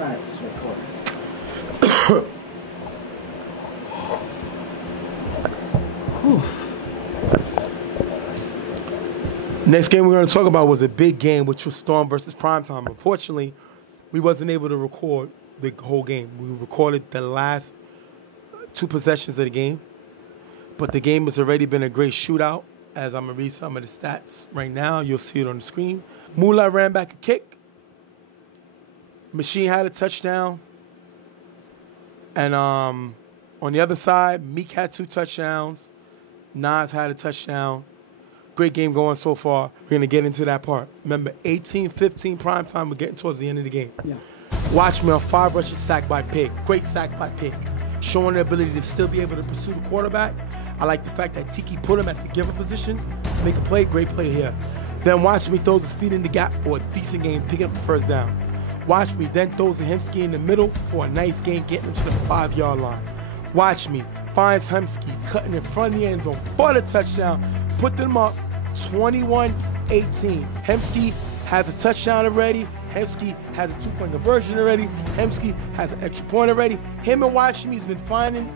Right, it's recording. Next game we're going to talk about was a big game, which was Storm versus Primetime. Unfortunately, we wasn't able to record the whole game. We recorded the last 2 possessions of the game, but the game has already been a great shootout. As I'm going to read some of the stats right now, you'll see it on the screen. Moolah ran back a kick. Machine had a touchdown. And on the other side, Meek had 2 touchdowns. Nas had a touchdown. Great game going so far. We're going to get into that part. Remember, 18-15 primetime. We're getting towards the end of the game. Yeah. Watch me on 5 rushes sacked by Pig. Great sack by Pig. Showing the ability to still be able to pursue the quarterback. I like the fact that Tiki put him at the giver position to make a play. Great play here. Then watch me throw the speed in the gap for a decent game, picking up the first down. Watch me then throws the Hemsky in the middle for a nice game, getting him to the 5-yard line. Watch me finds Hemsky cutting in front of the end zone for the touchdown. Put them up 21-18. Hemsky has a touchdown already. Hemsky has a 2-point conversion already. Hemsky has an extra point already. Him and Watchme's been finding.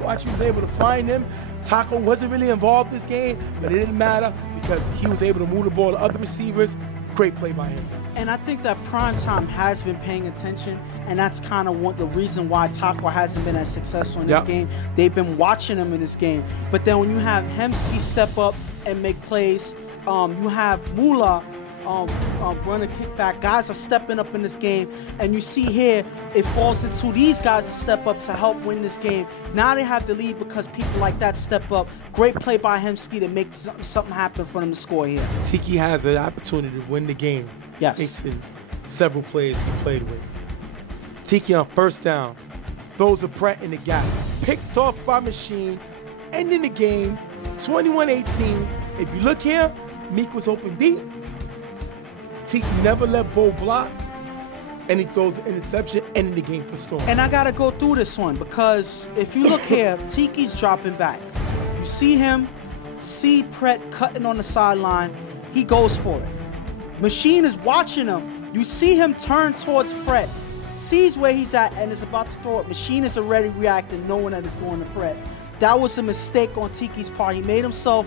Watchme was able to find him. Taco wasn't really involved this game, but it didn't matter because he was able to move the ball to other receivers. Great play by him. And I think that Primetime has been paying attention, and that's kind of the reason why Taco hasn't been as successful in this game. They've been watching him in this game. But then when you have Hemsky step up and make plays, you have Moolah run a kickback. Guys are stepping up in this game, and you see here it falls into these guys to step up to help win this game. Now they have to lead because people like that step up. Great play by Hemsky to make something happen for them to score here. Tiki has an opportunity to win the game. Yes. Thanks to several plays he played with. Tiki on first down throws a Pratt in the gap. Picked off by Machine, ending the game 21-18. If you look here, Meek was open deep. Tiki never let Bo block, and he throws the interception, ending the game for Storm. And I gotta go through this one because if you look here, Tiki's dropping back. You see him, see Pratt cutting on the sideline. He goes for it. Machine is watching him. You see him turn towards Pratt, sees where he's at, and is about to throw it. Machine is already reacting, knowing that it's going to Pratt. That was a mistake on Tiki's part. He made himself.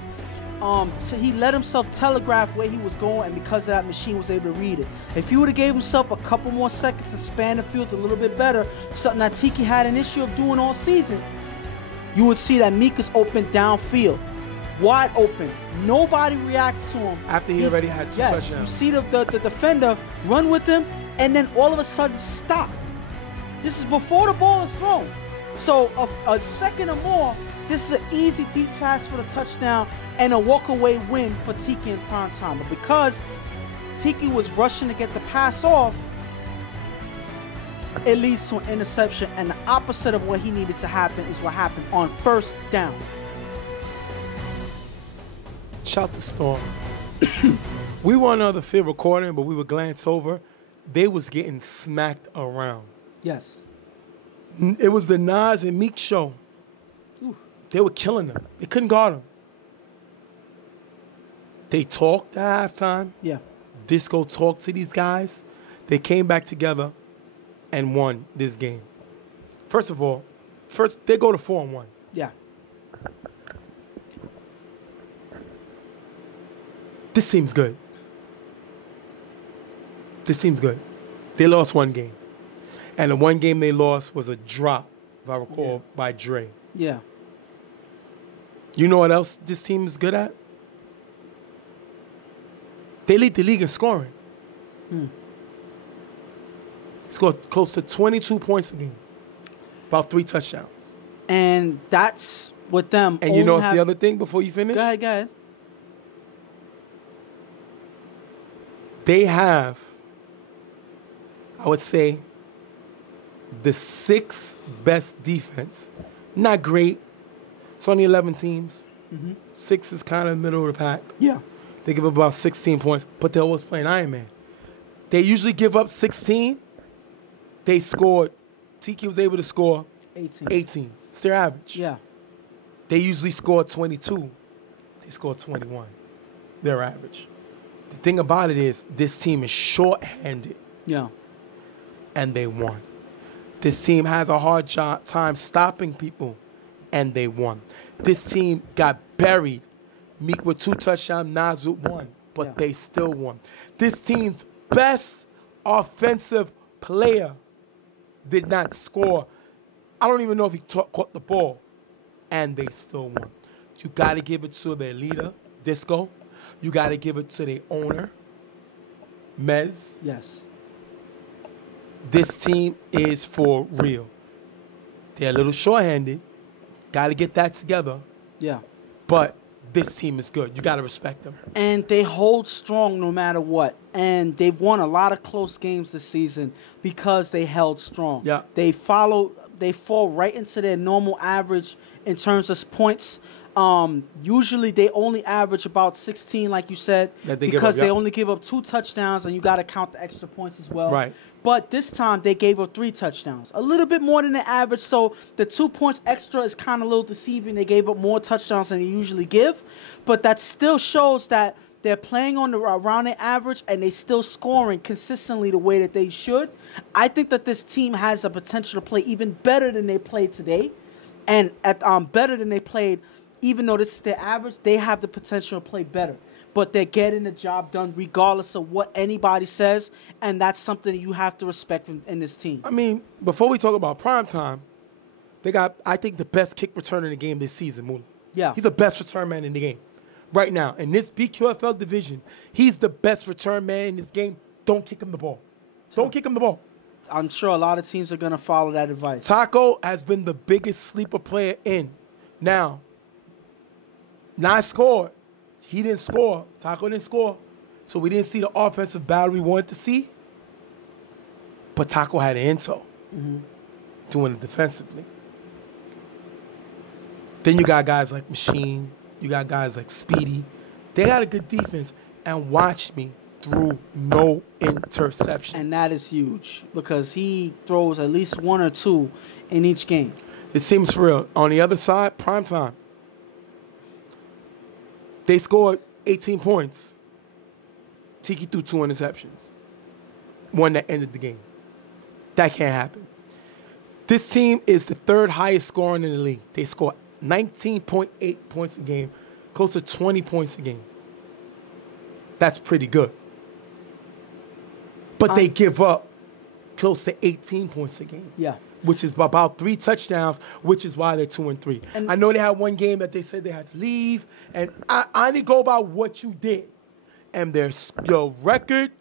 He let himself telegraph where he was going, and because of that, Machine was able to read it. If he would have gave himself a couple more seconds to span the field a little bit better, something that Tiki had an issue of doing all season, you would see that Meek is open downfield, wide open. Nobody reacts to him. After he already had 2 touchdowns. You see the defender run with him, and then all of a sudden stop. This is before the ball is thrown. So a second or more, this is an easy deep pass for the touchdown and a walk-away win for Tiki and Primetime. But because Tiki was rushing to get the pass off, it leads to an interception, and the opposite of what he needed to happen is what happened on first down. Shout to Storm. We were on the field recording, but we would glance over. They was getting smacked around. Yes. It was the Nas and Meek show. Ooh. They were killing them. They couldn't guard them. They talked at halftime. Yeah. Disco talked to these guys. They came back together and won this game. First of all, they go to 4-1. Yeah. This seems good. This seems good. They lost 1 game. And the 1 game they lost was a drop, if I recall, by Dre. Yeah. You know what else this team is good at? They lead the league in scoring. Scored close to 22 points a game. About 3 touchdowns. And that's with them. And you know what's the other thing before you finish? Go ahead. They have, I would say, the 6th best defense. Not great. It's only 11 teams. 6 is kind of middle of the pack. Yeah. They give up about 16 points, but they're always playing Iron Man. They usually give up 16. They scored. Tiki was able to score 18. It's their average. Yeah. They usually score 22. They score 21. Their average. The thing about it is this team is short-handed. Yeah. and they won. This team has a hard time stopping people, and they won. This team got buried. Meek with 2 touchdowns, Nas with 1, but they still won. This team's best offensive player did not score. I don't even know if he caught the ball, and they still won. You got to give it to their leader, Disco. You got to give it to their owner, Mez. Yes. This team is for real. They're a little short-handed. Got to get that together. Yeah. But this team is good. You got to respect them. And they hold strong no matter what. And they've won a lot of close games this season because they held strong. Yeah. They fall right into their normal average in terms of points. Usually they only average about 16, like you said, because they only give up 2 touchdowns, and you got to count the extra points as well. Right. But this time they gave up 3 touchdowns, a little bit more than the average. So the 2 points extra is kind of a little deceiving. They gave up more touchdowns than they usually give, but that still shows that they're playing on around their average, and they still scoring consistently the way that they should. I think that this team has the potential to play even better than they played today, and better than they played. Even though this is their average, they have the potential to play better. But they're getting the job done regardless of what anybody says, and that's something that you have to respect in this team. I mean, before we talk about primetime, they got, I think, the best kick returner in the game this season, Moon. Yeah. He's the best return man in the game right now. In this BQFL division, he's the best return man in this game. Don't kick him the ball. Don't kick him the ball. I'm sure a lot of teams are going to follow that advice. Taco has been the biggest sleeper player in. Now, Nas scored. He didn't score. Taco didn't score. So we didn't see the offensive battle we wanted to see. But Taco had an intel doing it defensively. Then you got guys like Machine. You got guys like Speedy. They got a good defense. And watch me through no interception. And that is huge because he throws at least 1 or 2 in each game. It seems for real. On the other side, primetime. They scored 18 points. Tiki threw 2 interceptions. One that ended the game. That can't happen. This team is the 3rd highest scoring in the league. They score 19.8 points a game, close to 20 points a game. That's pretty good. But they give up close to 18 points a game. Yeah. Which is about 3 touchdowns, which is why they're 2-3. And I know they had one game that they said they had to leave, and I only go by what you did. And your record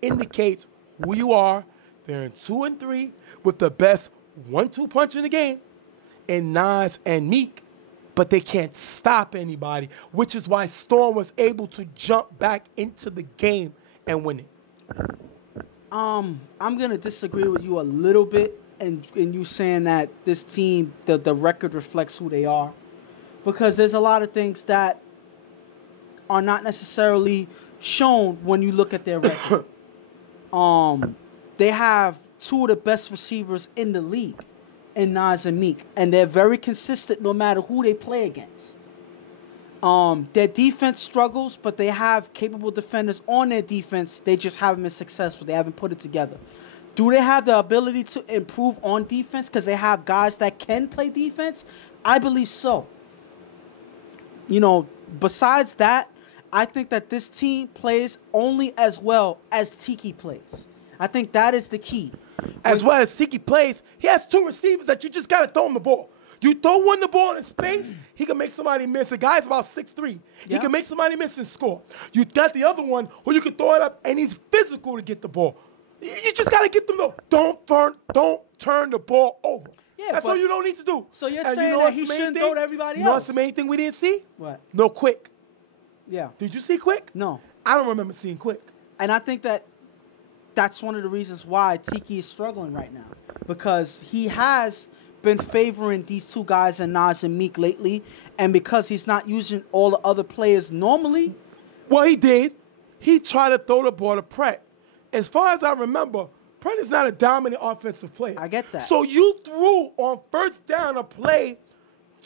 indicates who you are. They're in 2-3 with the best 1-2 punch in the game, and Nas and Meek, but they can't stop anybody, which is why Storm was able to jump back into the game and win it. I'm gonna disagree with you a little bit. And you saying that this team, the record reflects who they are. Because there's a lot of things that are not necessarily shown when you look at their record. They have 2 of the best receivers in the league in Nas and Meek. And they're very consistent no matter who they play against. Their defense struggles, but they have capable defenders on their defense. They just haven't been successful. They haven't put it together. Do they have the ability to improve on defense because they have guys that can play defense? I believe so. You know, besides that, I think that this team plays only as well as Tiki plays. I think that is the key. As well as Tiki plays, he has 2 receivers that you just got to throw him the ball. You throw one the ball in space, he can make somebody miss. A guy's about 6'3". He can make somebody miss and score. You got the other one who you can throw it up, and he's physical to get the ball. You just got to get them, though. Don't turn the ball over. Yeah, that's all you don't need to do. So you're saying that he shouldn't throw to everybody else? You know what's the main thing we didn't see? What? No Quick. Yeah. Did you see Quick? No. I don't remember seeing Quick. And I think that that's one of the reasons why Tiki is struggling right now. Because he has been favoring these 2 guys in Nas and Meek lately. And because he's not using all the other players normally. Well, he did. He tried to throw the ball to Pratt. As far as I remember, Pratt is not a dominant offensive player. I get that. So you threw on 1st down a play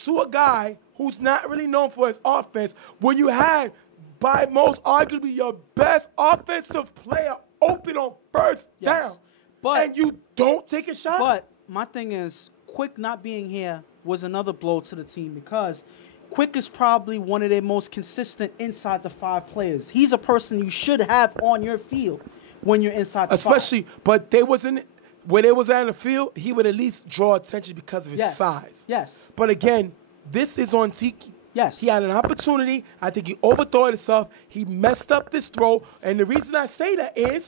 to a guy who's not really known for his offense when you had, by most arguably, your best offensive player open on 1st down. and you don't take a shot? But my thing is, Quick not being here was another blow to the team because Quick is probably one of their most consistent inside the 5 players. He's a person you should have on your field when you're inside the 5. Especially, but they wasn't, when they was out in the field, he would at least draw attention because of his size. Yes. But again, this is on Tiki. Yes. He had an opportunity. I think he overthought himself. He messed up this throw. And the reason I say that is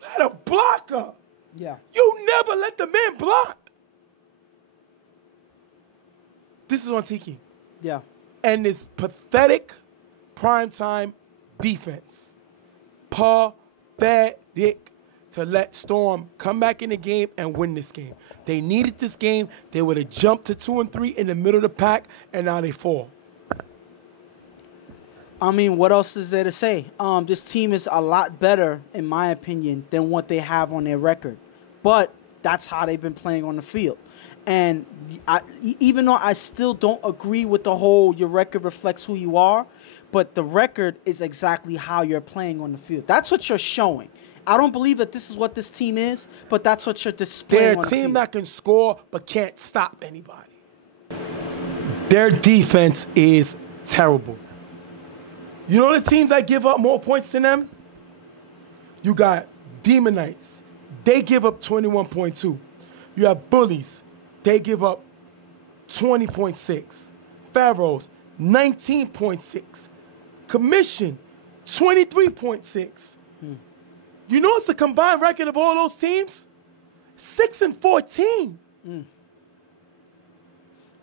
you had a blocker. Yeah. You never let the man block. This is on Tiki. Yeah. And this pathetic primetime defense. Pathetic to let Storm come back in the game and win this game. They needed this game. They would have jumped to 2 and 3 in the middle of the pack, and now they fall. I mean, what else is there to say? This team is a lot better, in my opinion, than what they have on their record. But that's how they've been playing on the field. And even though I still don't agree with the whole your record reflects who you are, but the record is exactly how you're playing on the field. That's what you're showing. I don't believe that this is what this team is, but that's what you're displaying They're on a the team field. that can score but can't stop anybody. Their defense is terrible. You know the teams that give up more points than them? You got Demon Knights. They give up 21.2. You have Bullies. They give up 20.6. Pharaohs, 19.6. Commission, 23.6. You know what's the combined record of all those teams? 6 and 14.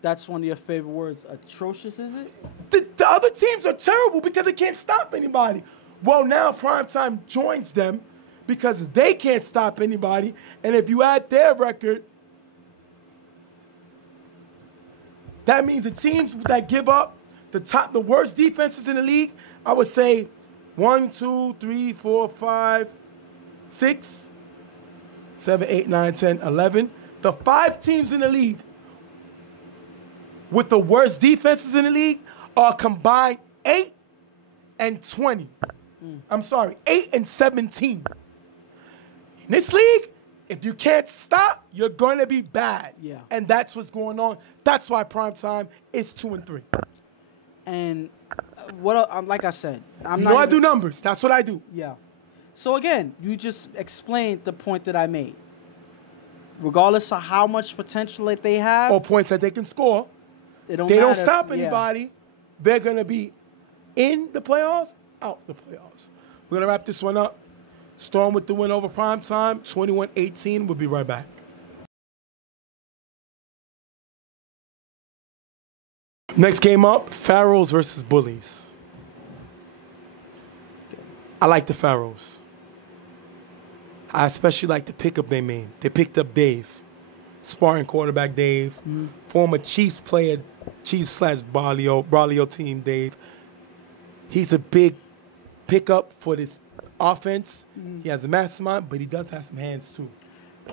That's one of your favorite words. Atrocious, is it? The other teams are terrible because they can't stop anybody. Well, now Primetime joins them because they can't stop anybody. And if you add their record, that means the teams that give up the worst defenses in the league, I would say 1, 2, 3, 4, 5, 6, 7, 8, 9, 10, 11. The 5 teams in the league with the worst defenses in the league are combined 8 and 20. I'm sorry, 8 and 17. In this league, if you can't stop, you're going to be bad. Yeah. And that's what's going on. That's why Primetime is 2 and 3. And like I said, I do numbers. That's what I do. Yeah. So again, you just explained the point that I made. Regardless of how much potential that they have, or points that they can score, they don't stop anybody. Yeah. They're going to be in the playoffs, out the playoffs. We're going to wrap this one up. Storm with the win over Primetime, 21-18. We'll be right back. Next game up, Pharaohs versus Bullies. I like the Pharaohs. I especially like the pickup they made. They picked up Dave, Spartan quarterback Dave, former Chiefs player, Chiefs/Braulio team Dave. He's a big pickup for this offense. He has a mastermind, but he does have some hands too.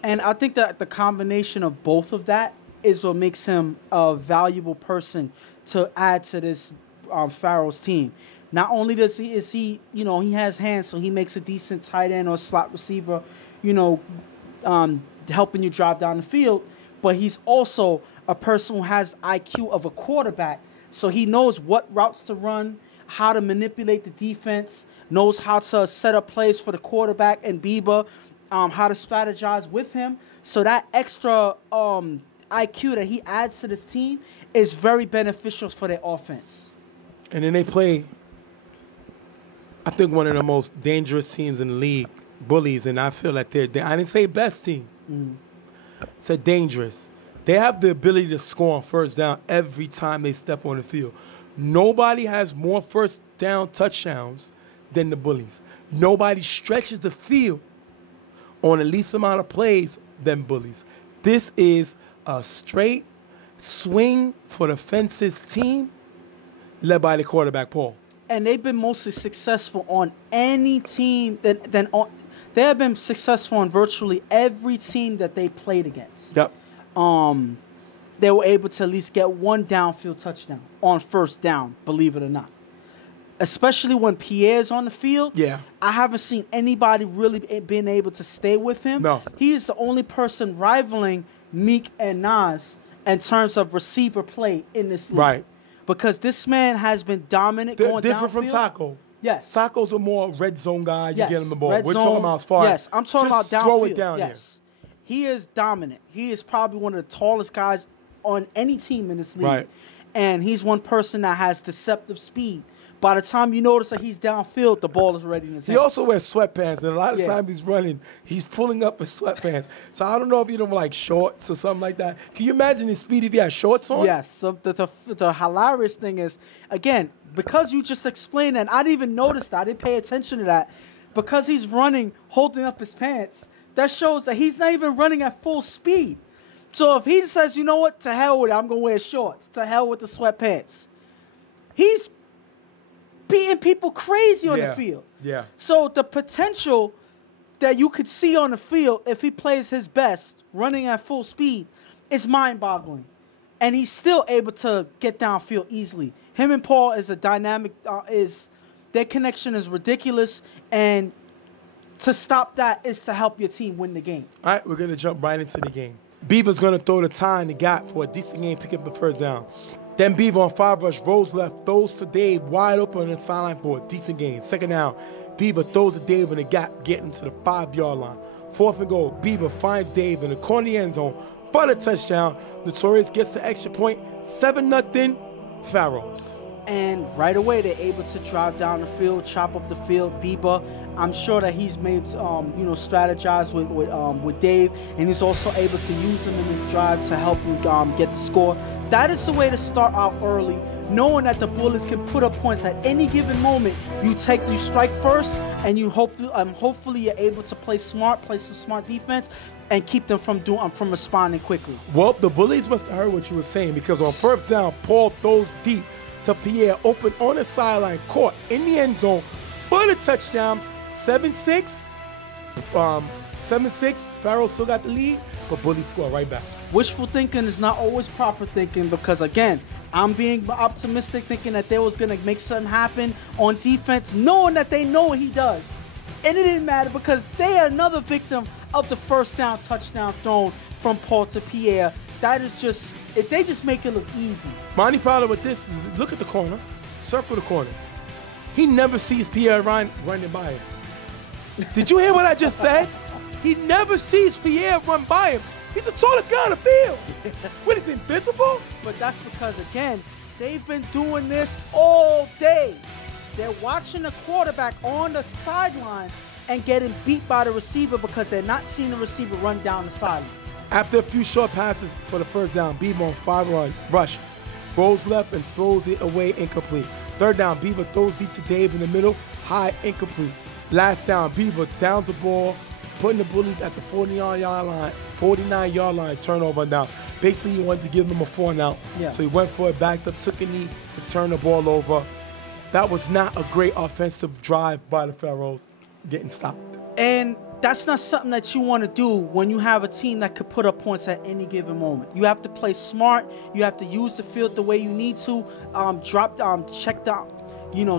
And I think that the combination of both of that is what makes him a valuable person to add to this Pharaohs team. Not only is he he has hands, so he makes a decent tight end or slot receiver, helping you drive down the field, but he's also a person who has IQ of a quarterback, so he knows what routes to run, how to manipulate the defense, knows how to set up plays for the quarterback and Bieber, how to strategize with him. So that extra IQ that he adds to this team is very beneficial for their offense. And then they play, I think, one of the most dangerous teams in the league, Bullies, and I feel like I didn't say best team. I said dangerous. They have the ability to score on first down every time they step on the field. Nobody has more first down touchdowns than the Bullies. Nobody stretches the field on the least amount of plays than Bullies. This is a straight swing for the fences team led by the quarterback, Paul. And they've been mostly successful on any team they have been successful on virtually every team that they played against. Yep. They were able to at least get one downfield touchdown on first down, believe it or not. especially when Pierre's on the field. Yeah. I haven't seen anybody really been able to stay with him. No. He is the only person rivaling Meek and Nas in terms of receiver play in this league. Right. Because this man has been dominant going Different from downfield. Taco. Yes. Taco's a more red zone guy. You Yes. get him the ball. Red We're zone. talking about as far Yes, I'm talking about just downfield. throw it down yes. He is dominant. He is probably one of the tallest guys on any team in this league. Right. And he's one person that has deceptive speed. By the time you notice that he's downfield, the ball is already in his He hand. also wears sweatpants, and a lot of Yeah. times he's running, he's pulling up his sweatpants. So I don't know if he don't like shorts or something like that. Can you imagine his speed if he had shorts on? Yes. So the hilarious thing is, again, because you just explained that, and I didn't even notice that, I didn't pay attention to that, because he's running, holding up his pants, that shows that he's not even running at full speed. So if he says, you know what, to hell with it, I'm going to wear shorts, to hell with the sweatpants, he's beating people crazy on the field. Yeah. So the potential that you could see on the field if he plays his best, running at full speed, is mind-boggling. And he's still able to get downfield easily. Him and Paul is a dynamic, their connection is ridiculous, and to stop that is to help your team win the game. All right, we're going to jump right into the game. Beaver's going to throw the tie in the gap for a decent game, pick up the first down. Then Beaver on 5 rush, rolls left, throws to Dave, wide open on the sideline for a decent gain. Second down, Beaver throws to Dave in the gap, getting to the 5-yard line. 4th and goal, Beaver finds Dave in the corner of the end zone for the touchdown. Notorious gets the extra point, 7-0, Pharaohs. And right away, they're able to drive down the field, chop up the field. Bieber, I'm sure that he's made, strategize with Dave, and he's also able to use him in his drive to help him get the score. That is the way to start out early, knowing that the Bullets can put up points at any given moment. You strike first, and you hopefully you're able to play some smart defense, and keep them from responding quickly. Well, the Bullies must have heard what you were saying, because on first down, Paul throws deep to Pierre, open on the sideline, caught in the end zone for the touchdown. 7-6. 7-6. Farrell still got the lead, but Bullies score right back. Wishful thinking is not always proper thinking, because again, I'm being optimistic, thinking that they was gonna make something happen on defense, knowing that they know what he does. And it didn't matter, because they are another victim of the first down touchdown thrown from Paul to Pierre. That is just, they just make it look easy. My only problem with this is, look at the corner, circle the corner. He never sees Pierre running by him. Did you hear what I just said? He never sees Pierre run by him. He's the tallest guy on the field. What, is he invisible? But that's because, again, they've been doing this all day. They're watching the quarterback on the sideline and getting beat by the receiver because they're not seeing the receiver run down the sideline. After a few short passes for the first down, Beaver on 5 rush, rolls left and throws it away incomplete. Third down, Beaver throws deep to Dave in the middle, high incomplete. Last down, Beaver downs the ball, putting the Bullies at the 49-yard line, turnover down. Basically, he wanted to give them a 4 and out. Yeah. So he went for it, backed up, took a knee to turn the ball over. That was not a great offensive drive by the Pharaohs, getting stopped. And that's not something that you want to do when you have a team that could put up points at any given moment. You have to play smart. You have to use the field the way you need to. Check down,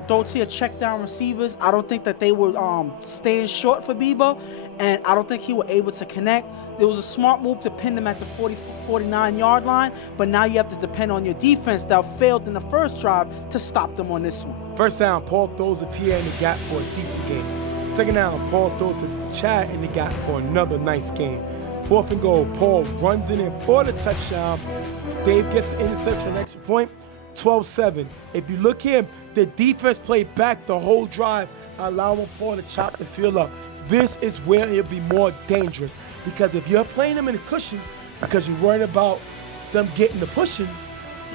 throw to your check down receivers. I don't think that they were staying short for Bieber, and I don't think he was able to connect. It was a smart move to pin them at the 49-yard line, but now you have to depend on your defense that failed in the first drive to stop them on this one. First down, Paul throws a Pierre in the gap for a decent game. Second down, Paul throws a Chad in the gap for another nice game. 4th and goal, Paul runs it in for the touchdown. Dave gets the interception, extra point, 12-7. If you look here, the defense played back the whole drive, allowing Paul to chop the field up. This is where he'll be more dangerous, because if you're playing them in a cushion, because you're worried about them getting the pushing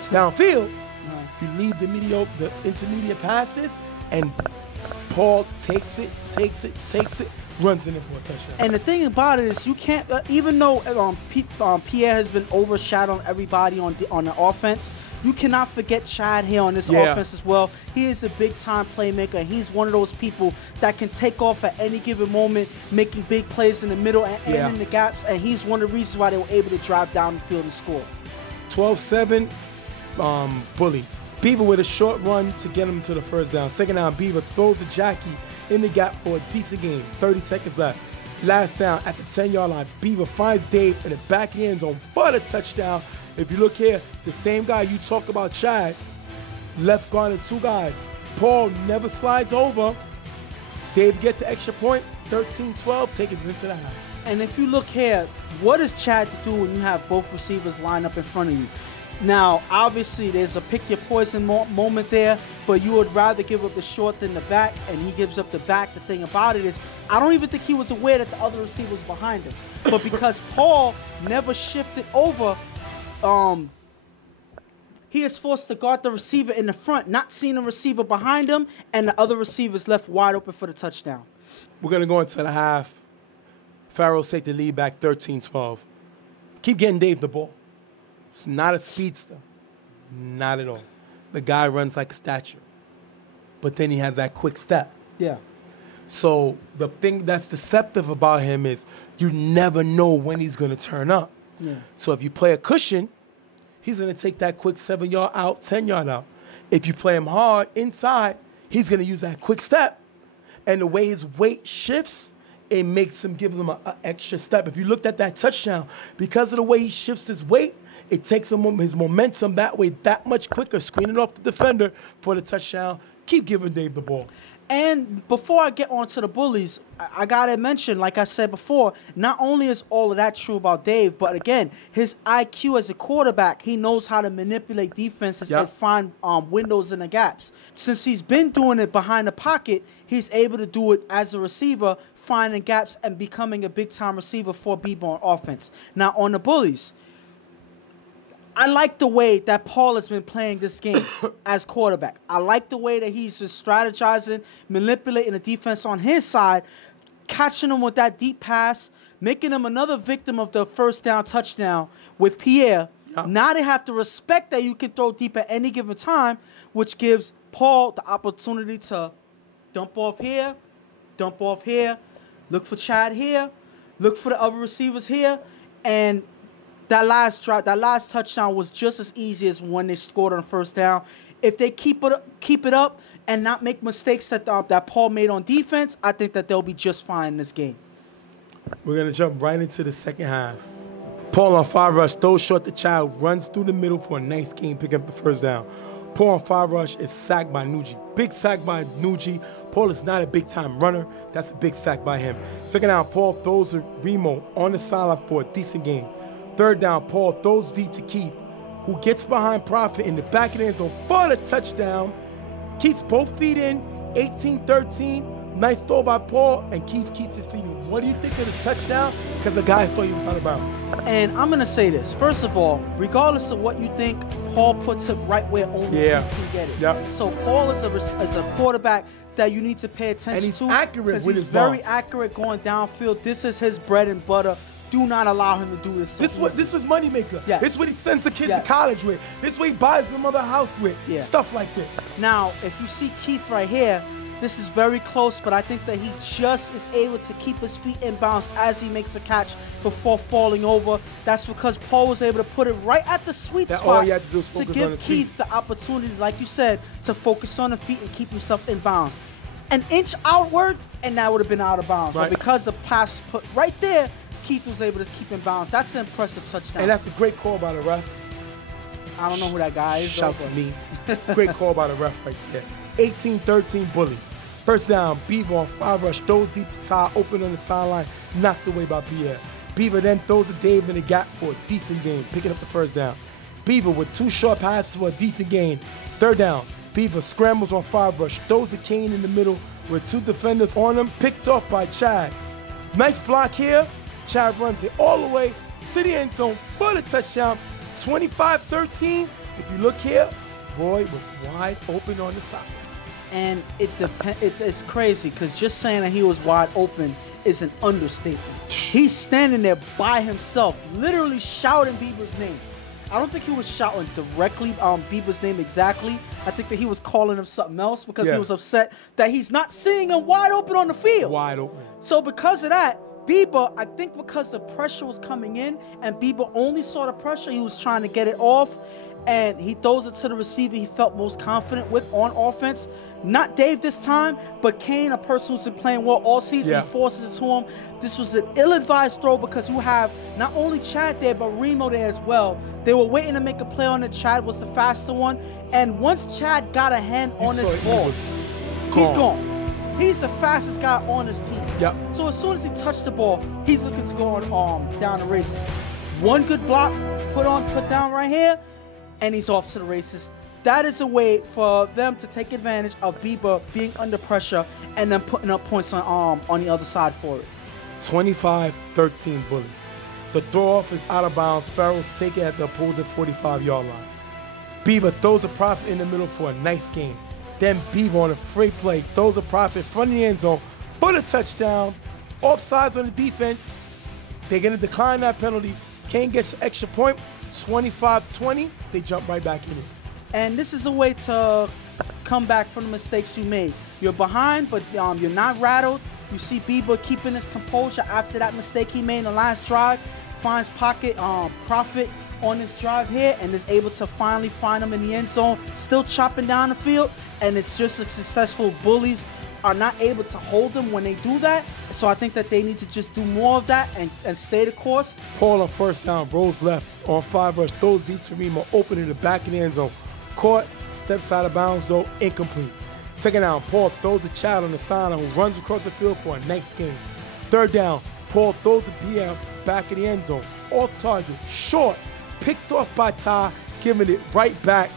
downfield, you leave the intermediate passes, and Paul takes it, runs in it for a touchdown. And the thing about it is, you can't, even though Pierre has been overshadowing everybody on the offense, you cannot forget Chad here on this offense as well. He is a big-time playmaker. He's one of those people that can take off at any given moment, making big plays in the middle and in the gaps, and he's one of the reasons why they were able to drive down the field and score. 12-7, Bullies. Beaver with a short run to get him to the first down. Second down, Beaver throws the Jackie in the gap for a decent game. 30 seconds left. Last down at the 10-yard line. Beaver finds Dave in the back of the end zone for the touchdown. If you look here, the same guy you talk about, Chad, left guard and two guys. Paul never slides over. Dave get the extra point. 13-12, take it into the house. And if you look here, what is Chad to do when you have both receivers lined up in front of you? Now, obviously, there's a pick your poison moment there, but you would rather give up the short than the back, and he gives up the back. The thing about it is, I don't even think he was aware that the other receiver was behind him. But because Paul never shifted over, he is forced to guard the receiver in the front, not seeing the receiver behind him, and the other receiver's left wide open for the touchdown. We're going to go into the half. Pharaohs take the lead back 13-12. Keep getting Dave the ball. It's not a speedster. Not at all. The guy runs like a statue. But then he has that quick step. Yeah. So the thing that's deceptive about him is you never know when he's going to turn up. Yeah. So if you play a cushion, he's going to take that quick 7-yard out, 10-yard out. If you play him hard inside, he's going to use that quick step. And the way his weight shifts, it makes him give him an extra step. If you looked at that touchdown, because of the way he shifts his weight, it takes him his momentum that way that much quicker, screening off the defender for the touchdown. Keep giving Dave the ball. And before I get on to the bullies, I got to mention, like I said before, not only is all of that true about Dave, but again, his IQ as a quarterback, he knows how to manipulate defenses and find windows in the gaps. Since he's been doing it behind the pocket, he's able to do it as a receiver, finding gaps and becoming a big-time receiver for Bieber on offense. Now, on the bullies, I like the way that Paul has been playing this game as quarterback. I like the way that he's just strategizing, manipulating the defense on his side, catching him with that deep pass, making him another victim of the first down touchdown with Pierre. Yeah. Now they have to respect that you can throw deep at any given time, which gives Paul the opportunity to dump off here, look for Chad here, look for the other receivers here, and that last touchdown was just as easy as when they scored on the first down. If they keep it up and not make mistakes that Paul made on defense, I think that they'll be just fine in this game. We're going to jump right into the second half. Paul on 5 rush, throws short to Child, runs through the middle for a nice game, picking up the first down. Paul on 5 rush is sacked by Nuji. Big sack by Nuji. Paul is not a big-time runner. That's a big sack by him. Second down, Paul throws to Remo on the sideline for a decent game. Third down, Paul throws deep to Keith, who gets behind Prophet in the back of the end zone for the touchdown. Keith's both feet in, 18-13. Nice throw by Paul, and Keith keeps his feet in. What do you think of the touchdown? Because the guys thought he was out of bounds. And I'm going to say this. First of all, regardless of what you think, Paul puts it right where only he can get it. Yep. So Paul is a quarterback that you need to pay attention to. And he's accurate with his very ball. accurate going downfield. This is his bread and butter. Do not allow him to do this. This was moneymaker. Yeah. This is what he sends the kids to college with. This is what he buys them other house with. Yeah. Stuff like this. Now, if you see Keith right here, this is very close, but I think that he just is able to keep his feet in bounds as he makes a catch before falling over. That's because Paul was able to put it right at the sweet spot all you had to do is focus to give on the Keith feet. the opportunity, like you said, to focus on the feet and keep himself in bounds. An inch outward, and that would have been out of bounds. Right. But because the pass put right there, Keith was able to keep in bounds. That's an impressive touchdown. And that's a great call by the ref. I don't know who that guy is. Shout to me. Great call by the ref right there. 18-13 bullies. First down, Beaver on 5 rush, throws deep to Ty, open on the sideline, knocked away by Pierre. Beaver then throws to Dave in the gap for a decent gain, picking up the first down. Beaver with 2 short passes for a decent gain. Third down, Beaver scrambles on 5 rush, throws the cane in the middle with 2 defenders on him, picked off by Chad. Nice block here. Chad runs it all the way to the end zone for the touchdown. 25-13. If you look here, Roy was wide open on the side. And it's crazy because just saying that he was wide open is an understatement. He's standing there by himself, literally shouting Bieber's name. I don't think he was shouting directly Bieber's name exactly. I think that he was calling him something else because he was upset that he's not seeing him wide open on the field. Wide open. So because of that, Bieber, I think because the pressure was coming in and Bieber only saw the pressure, he was trying to get it off. and he throws it to the receiver he felt most confident with on offense. Not Dave this time, but Kane, a person who's been playing well all season, he forces it to him. This was an ill-advised throw because you have not only Chad there, but Remo there as well. They were waiting to make a play on it. Chad was the faster one. And once Chad got a hand on this ball, he's gone. He's the fastest guy on his team. Yep. So as soon as he touched the ball, he's looking to go on down the races. One good block, put down right here, and he's off to the races. That is a way for them to take advantage of Bieber being under pressure and then putting up points on the other side for it. 25-13 Bullies. The throw-off is out of bounds. Farrell's taken at the opposing 45-yard line. Bieber throws a profit in the middle for a nice gain. Then Bieber on a free play throws a profit front of the end zone for the touchdown. Offsides on the defense. They're going to decline that penalty. Kane gets an extra point. 25-20. They jump right back in it. And this is a way to come back from the mistakes you made. You're behind, but you're not rattled. You see Bieber keeping his composure after that mistake he made in the last drive. Finds pocket profit on this drive here and is able to finally find him in the end zone. Still chopping down the field, and it's just as successful. Bullies are not able to hold them when they do that. So I think that they need to just do more of that and stay the course. Paul on first down, rolls left on 5 rush, throws deep to Remo, open in the back of the end zone. Caught, steps out of bounds though, incomplete. Second down, Paul throws a child on the sideline who runs across the field for a nice gain. Third down, Paul throws a PM back of the end zone. Off target, short, picked off by Ty, giving it right back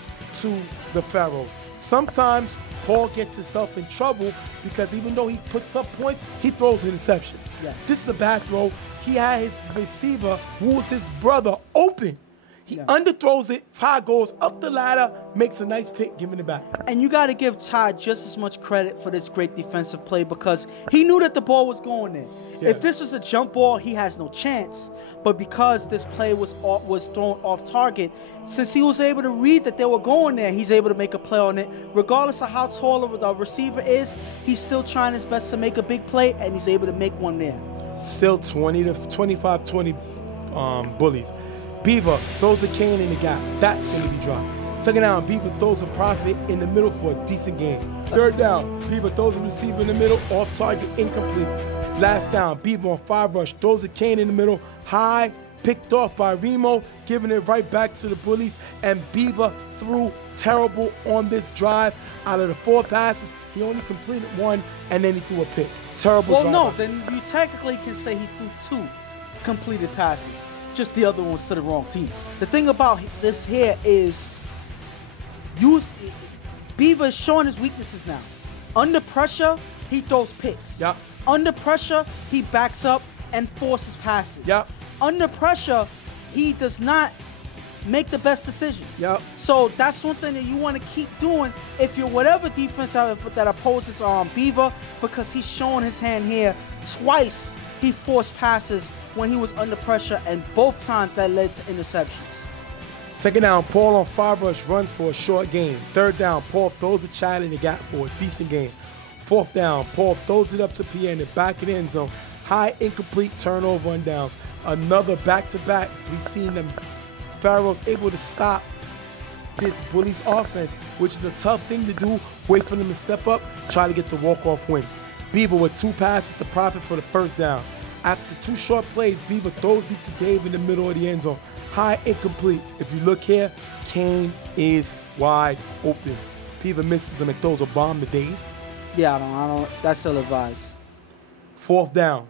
to the Pharaohs. Sometimes Paul gets himself in trouble because even though he puts up points, he throws interceptions. Yeah. This is a bad throw. He had his receiver, who was his brother, open. He underthrows it. Ty goes up the ladder, makes a nice pick, giving it back. And you got to give Ty just as much credit for this great defensive play because he knew that the ball was going there. Yeah. If this was a jump ball, he has no chance. But because this play was thrown off target, since he was able to read that they were going there, he's able to make a play on it. Regardless of how tall the receiver is, he's still trying his best to make a big play, and he's able to make one there. Still 25-20 Bullies. Beaver throws a Kane in the gap. That's going to be dropped. Second down, Beaver throws a profit in the middle for a decent gain. Third down, Beaver throws a receiver in the middle, off target, incomplete. Last down, Beaver on 5 rush, throws a Kane in the middle, high, picked off by Remo, giving it right back to the Bullies. And Beaver threw terrible on this drive. Out of the 4 passes, he only completed 1, and then he threw a pick. Terrible drive. Well, no, then you technically can say he threw 2 completed passes. Just the other ones to the wrong team. The thing about this here is Beaver is showing his weaknesses now. Under pressure, he throws picks. Yep. Under pressure, he backs up and forces passes. Yep. Under pressure, he does not make the best decision. Yep. So that's one thing that you want to keep doing if you're whatever defense that opposes Beaver, because he's showing his hand here. Twice he forced passes when he was under pressure, and both times that led to interceptions. Second down, Paul on 5 rush runs for a short gain. Third down, Paul throws a child in the gap for a decent gain. Fourth down, Paul throws it up to Pierre in the back of the end zone. High, incomplete, turnover on down. Another back-to-back. We've seen them. Pharaohs able to stop this Bullies offense, which is a tough thing to do. Wait for them to step up, try to get the walk-off win. Beaver with 2 passes to profit for the first down. After 2 short plays, Beaver throws it to Dave in the middle of the end zone. High, incomplete. If you look here, Kane is wide open. Beaver misses him and throws a bomb to Dave. Yeah, I don't. That's still advised. Fourth down.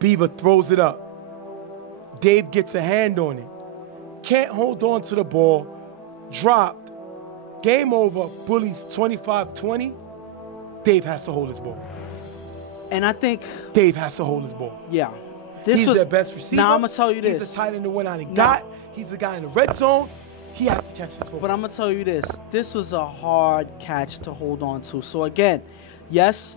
Beaver throws it up. Dave gets a hand on it. Can't hold on to the ball. Dropped. Game over. Bullies 25-20. Dave has to hold his ball. And I think Dave has to hold his ball. Yeah. He's their best receiver. Now, I'm going to tell you this. He's the tight end that went out and got. He's the guy in the red zone. He has to catch this football. But I'm going to tell you this. This was a hard catch to hold on to. So, again, yes,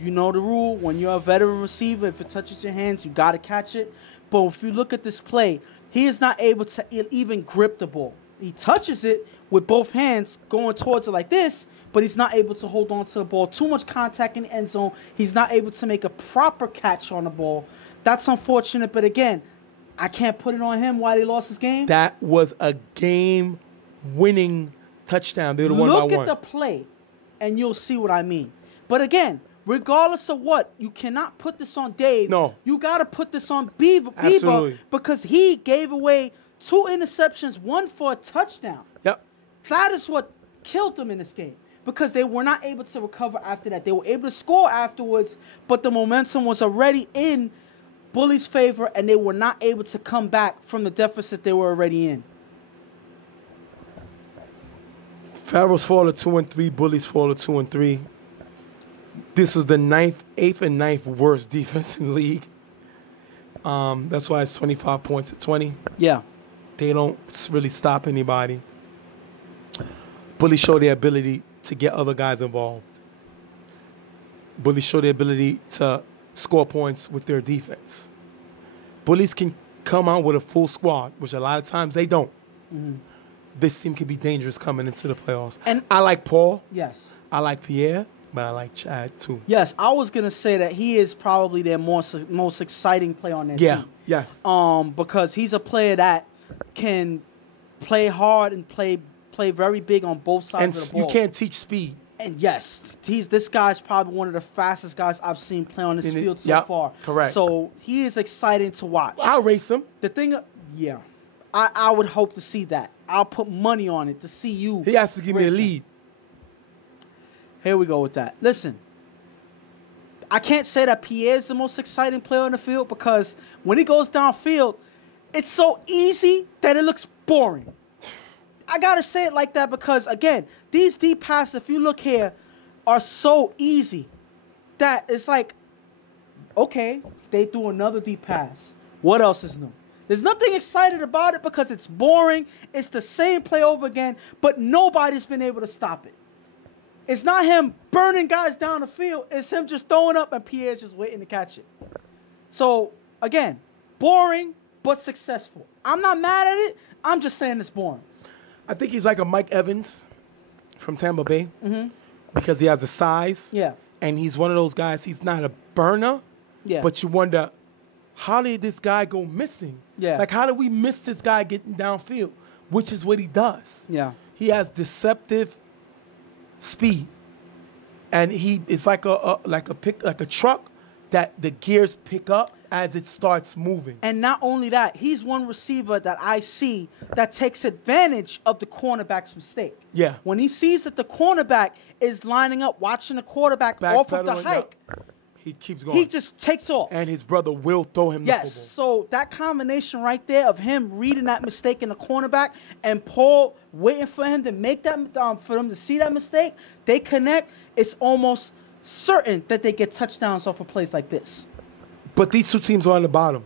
you know the rule. When you're a veteran receiver, if it touches your hands, you got to catch it. But if you look at this play, he is not able to even grip the ball. He touches it with both hands going towards it like this, but he's not able to hold on to the ball. Too much contact in the end zone. He's not able to make a proper catch on the ball. That's unfortunate, but again, I can't put it on him why they lost this game. That was a game-winning touchdown. They would have won by one. Look at the play, and you'll see what I mean. But again, regardless of what, you cannot put this on Dave. No. You got to put this on Beaver because he gave away 2 interceptions, 1 for a touchdown. Yep. That is what killed them in this game because they were not able to recover after that. They were able to score afterwards, but the momentum was already in Bully's favor, and they were not able to come back from the deficit they were already in. Pharaohs fall to 2-3. Bullies fall to 2-3. This was the 8th and 9th worst defense in the league. That's why it's 25 points at 20. Yeah. They don't really stop anybody. Bullies show their ability to get other guys involved. Bullies show their ability to score points with their defense. Bullies can come out with a full squad, which a lot of times they don't. Mm-hmm. This team can be dangerous coming into the playoffs. And I like Paul. Yes. I like Pierre, but I like Chad too. Yes, I was gonna say that he is probably their most exciting player on their team. Yes. Because he's a player that can play hard and play very big on both sides of the ball. And you can't teach speed. And yes, this guy's probably one of the fastest guys I've seen play on this field so far. Correct. So he is exciting to watch. I'll race him. The thing, I would hope to see that. I'll put money on it to see you. He has to give me a lead. Here we go with that. Listen, I can't say that Pierre's the most exciting player on the field because when he goes downfield, it's so easy that it looks boring. I got to say it like that because, again, these deep passes, if you look here, are so easy that it's like, okay, they threw another deep pass. What else is new? There's nothing excited about it because it's boring. It's the same play over again, but nobody's been able to stop it. It's not him burning guys down the field. It's him just throwing up and Pierre's just waiting to catch it. So, again, boring but successful. I'm not mad at it. I'm just saying it's boring. I think he's like a Mike Evans from Tampa Bay because he has the size. Yeah. And he's one of those guys, he's not a burner. Yeah. But you wonder, how did this guy go missing? Yeah. Like, how did we miss this guy getting downfield? Which is what he does. Yeah. He has deceptive speed. And it's like a truck that the gears pick up as it starts moving. And not only that, he's one receiver that I see that takes advantage of the cornerback's mistake. Yeah. When he sees that the cornerback is lining up, watching the quarterback off of the hike, he keeps going. He just takes off. And his brother will throw him the football. Yes, so that combination right there of him reading that mistake in the cornerback and Paul waiting for him to make that, for him to see that mistake, they connect. It's almost certain that they get touchdowns off of plays like this. But these two teams are on the bottom.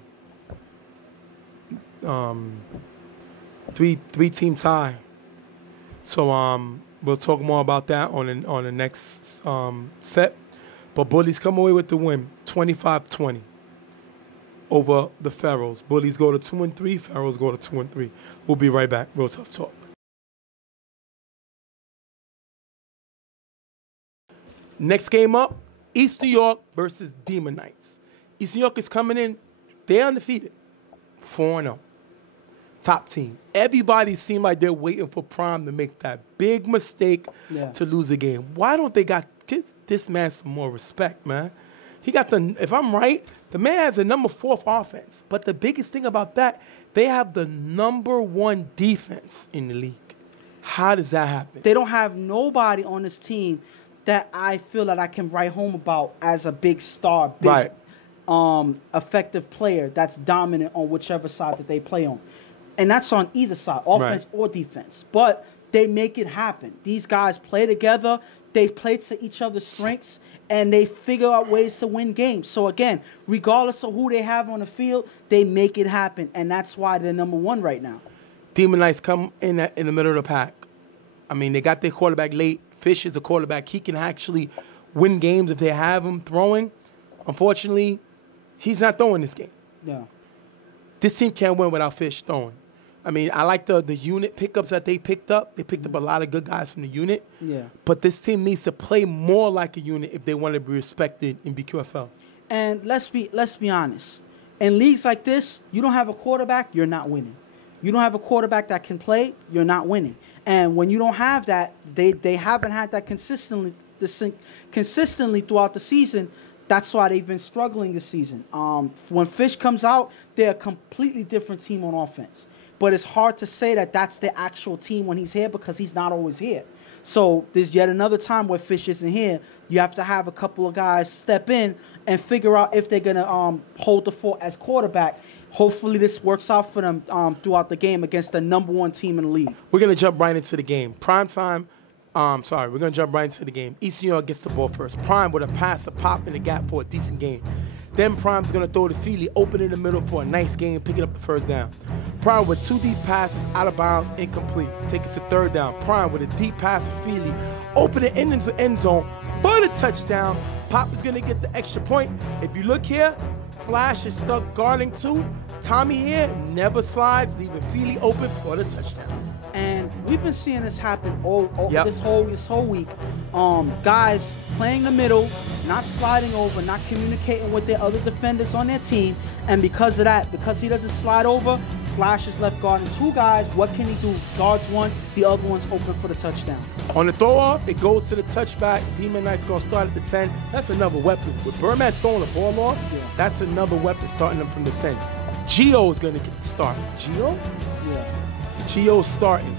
Three-team tie. So we'll talk more about that on the next set. But Bullies come away with the win, 25-20 over the Pharaohs. Bullies go to 2-3. Pharaohs go to 2-3. We'll be right back. Real Tough Talk. Next game up, East New York versus Demon Knights. East New York is coming in. They're undefeated. 4-0. Top team. Everybody seems like they're waiting for Prime to make that big mistake to lose the game. Why don't they give this man some more respect, man? He got if I'm right, the man has the number 4 offense. But the biggest thing about that, they have the number 1 defense in the league. How does that happen? They don't have nobody on this team that I feel that I can write home about as a big star, big, effective player that's dominant on whichever side that they play on. And that's on either side, offense or defense. But they make it happen. These guys play together. They play to each other's strengths, and they figure out ways to win games. So, again, regardless of who they have on the field, they make it happen, and that's why they're number 1 right now. Demon Knights come in the middle of the pack. I mean, they got their quarterback late. Fish is a quarterback. He can actually win games if they have him throwing. Unfortunately, he's not throwing this game. Yeah. This team can't win without Fish throwing. I mean, I like the unit pickups that they picked up. They picked up a lot of good guys from the unit. Yeah. But this team needs to play more like a unit if they want to be respected in BQFL. And let's be honest. In leagues like this, you don't have a quarterback, you're not winning. You don't have a quarterback that can play, you're not winning. And when you don't have that, they haven't had that consistently throughout the season. That's why they've been struggling this season. When Fish comes out, they're a completely different team on offense. But it's hard to say that that's the actual team when he's here because he's not always here. So there's yet another time where Fish isn't here. You have to have a couple of guys step in and figure out if they're going to hold the fort as quarterback. Hopefully this works out for them throughout the game against the #1 team in the league. We're going to jump right into the game. Prime time. We're going to jump right into the game. East New York gets the ball first. Prime with a pass, a pop in the gap for a decent gain. Then Prime's going to throw to Feely, open in the middle for a nice gain, picking up the first down. Prime with 2 deep passes, out of bounds, incomplete. Take us to third down. Prime with a deep pass to Feely, open it into the end zone for the touchdown. Pop is going to get the extra point. If you look here, Flash is stuck guarding 2. Tommy here never slides, leaving Feely open for the touchdown. And we've been seeing this happen this whole week. Guys playing the middle, not sliding over, not communicating with their other defenders on their team. And because of that, because he doesn't slide over, Flash is left guarding 2 guys. What can he do? Guards 1, the other one's open for the touchdown. On the throw-off, it goes to the touchback. Demon Knight's going to start at the 10. That's another weapon. With Birdman throwing the ball off, that's another weapon starting them from the 10. Gio is going to get the start. Gio? Yeah. Gio's starting.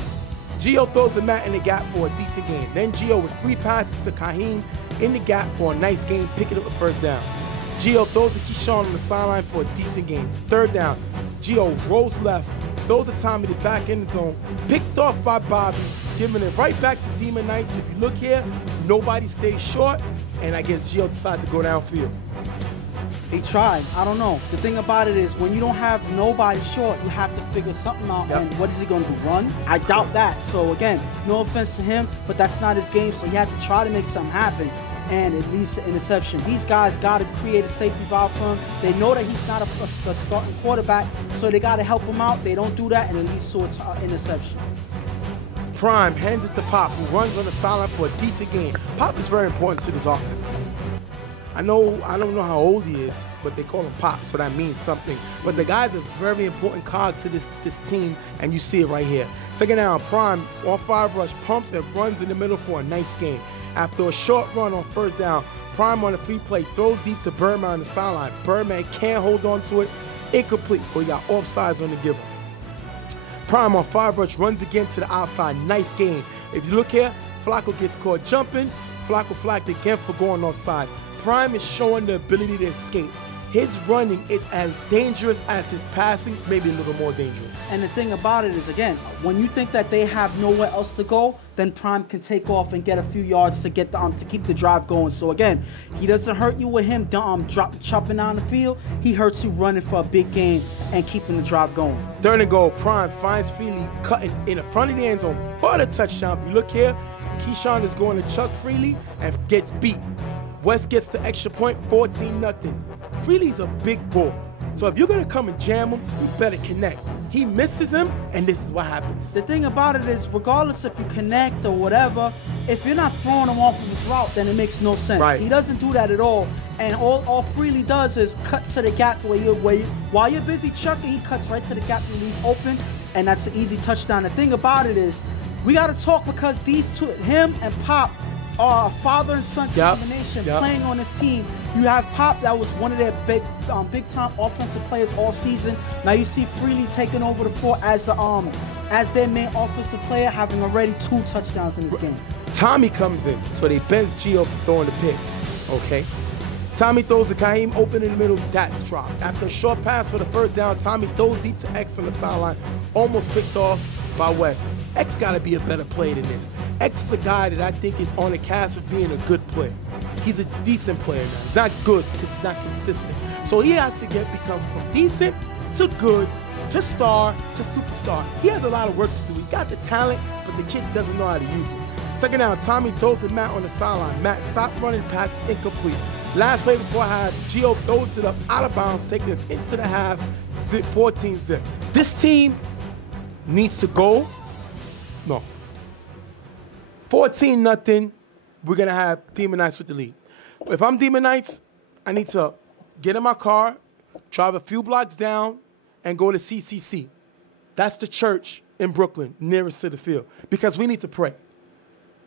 Gio throws the mat in the gap for a decent game. Then Gio with 3 passes to Kaheem in the gap for a nice game, picking up the first down. Gio throws to Keyshawn on the sideline for a decent game. Third down. Gio rolls left, throws the Tommy to back in the zone, picked off by Bobby, giving it right back to Demon Knights. If you look here, nobody stays short, and I guess Gio decided to go downfield. He tried. I don't know. The thing about it is when you don't have nobody short, you have to figure something out. Yep. And what is he going to do, run? I doubt that. So, again, no offense to him, but that's not his game. So he had to try to make something happen, and it leads to interception. These guys got to create a safety valve for him. They know that he's not a starting quarterback, so they got to help him out. They don't do that, and it leads to an interception. Prime hands it to Pop, who runs on the sideline for a decent game. Pop is very important to this offense. I don't know how old he is, but they call him Pop, so that means something. But the guy's a very important cog to this team, and you see it right here. Second down, Prime, all 5 rush, pumps and runs in the middle for a nice game. After a short run on first down, Prime on a free play, throws deep to Birdman on the sideline. Birdman can't hold on to it, incomplete, but he got offsides on the giver. Prime on 5 rush, runs again to the outside, nice game. If you look here, Flacco gets caught jumping, Flacco flagged again for going offside. Prime is showing the ability to escape. His running is as dangerous as his passing, maybe a little more dangerous. And the thing about it is, again, when you think that they have nowhere else to go, then Prime can take off and get a few yards to get to keep the drive going. So again, he doesn't hurt you with him chopping down the field. He hurts you running for a big game and keeping the drive going. Third and goal, Prime finds Feely cutting in the front of the end zone for the touchdown. If you look here, Keyshawn is going to Chuck Freely and gets beat. West gets the extra point, 14-0. Freely's a big bull. So if you're going to come and jam him, you better connect. He misses him, and this is what happens. The thing about it is, regardless if you connect or whatever, if you're not throwing him off of his route, then it makes no sense. Right. He doesn't do that at all. And all Freely does is cut to the gap while you're busy chucking, he cuts right to the gap and leaves open, and that's an easy touchdown. The thing about it is, we got to talk because these two, him and Pop, are a father and son combination playing on this team. You have Pop, that was one of their big time offensive players all season. Now you see Freely taking over the fort as their main offensive player, having already 2 touchdowns in this game. Tommy comes in, so they bench Gio for throwing the pick. Okay. Tommy throws to Kaheem, open in the middle, that's dropped. After a short pass for the first down, Tommy throws deep to X on the sideline, almost picked off by West. X got to be a better player than this. X is a guy that I think is on the cast of being a good player. He's a decent player now. He's not good because he's not consistent. So he has to become from decent to good to star to superstar. He has a lot of work to do. He got the talent, but the kid doesn't know how to use it. Second down, Tommy throws to Matt on the sideline. Matt, stop running, pass incomplete. Last play before half, Gio throws it up out of bounds, taking us into the half, 14-zip. This team needs to go. No. 14-0, we're going to have Demon Knights with the lead. If I'm Demon Knights, I need to get in my car, drive a few blocks down, and go to CCC. That's the church in Brooklyn, nearest to the field, because we need to pray.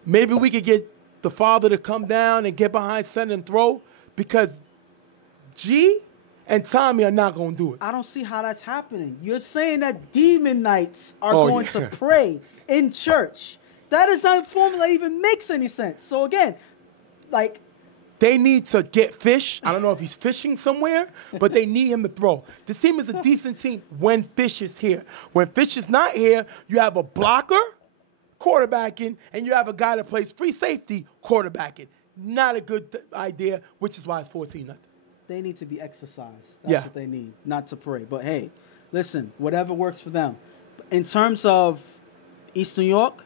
Maybe we could get the father to come down and get behind center and throw, because G and Tommy are not going to do it. I don't see how that's happening. You're saying that demon knights are going to pray in church. That is not a formula that even makes any sense. So again, like, they need to get Fish. I don't know if he's fishing somewhere, but they need him to throw. This team is a decent team when Fish is here. When Fish is not here, you have a blocker quarterbacking, and you have a guy that plays free safety quarterbacking. Not a good idea, which is why it's 14-0. They need to be exercised. That's what they need, not to pray. But hey, listen, whatever works for them. In terms of East New York,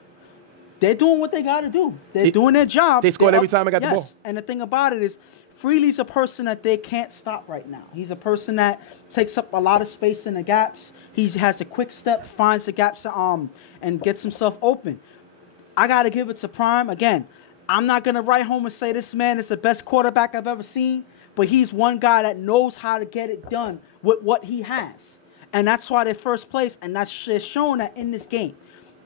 they're doing what they got to do. They're doing their job. They scored every time I got the ball. And the thing about it is, Freely's a person that they can't stop right now. He's a person that takes up a lot of space in the gaps. He has a quick step, finds the gaps, and gets himself open. I got to give it to Prime. Again, I'm not going to write home and say this man is the best quarterback I've ever seen, but he's one guy that knows how to get it done with what he has. And that's why they're first place, and that's shown that in this game.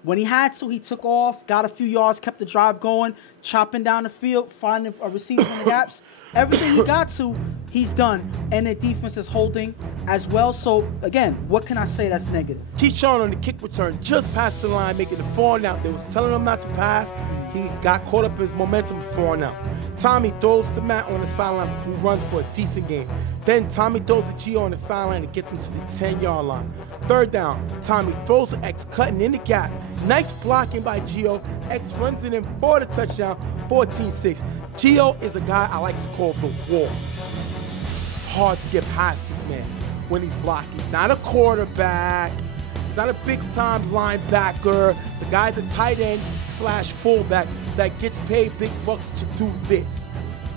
When he had to, he took off, got a few yards, kept the drive going, chopping down the field, finding a receiver in the gaps. Everything he got to, he's done. And the defense is holding as well. So, again, what can I say that's negative? Keyshawn on the kick return just past the line, making the 4-and-out. They was telling him not to pass. He got caught up in his momentum 4-and-out. Tommy throws the Matt on the sideline, who runs for a decent game. Then Tommy throws the Gio on the sideline to get them to the 10-yard line. Third down, Tommy throws the X, cutting in the gap. Nice blocking by Gio. X runs it in for the touchdown, 14-6. Gio is a guy I like to call the wall. It's hard to get past this man when he's blocking. He's not a quarterback. He's not a big-time linebacker. The guy's a tight end / fullback that gets paid big bucks to do this.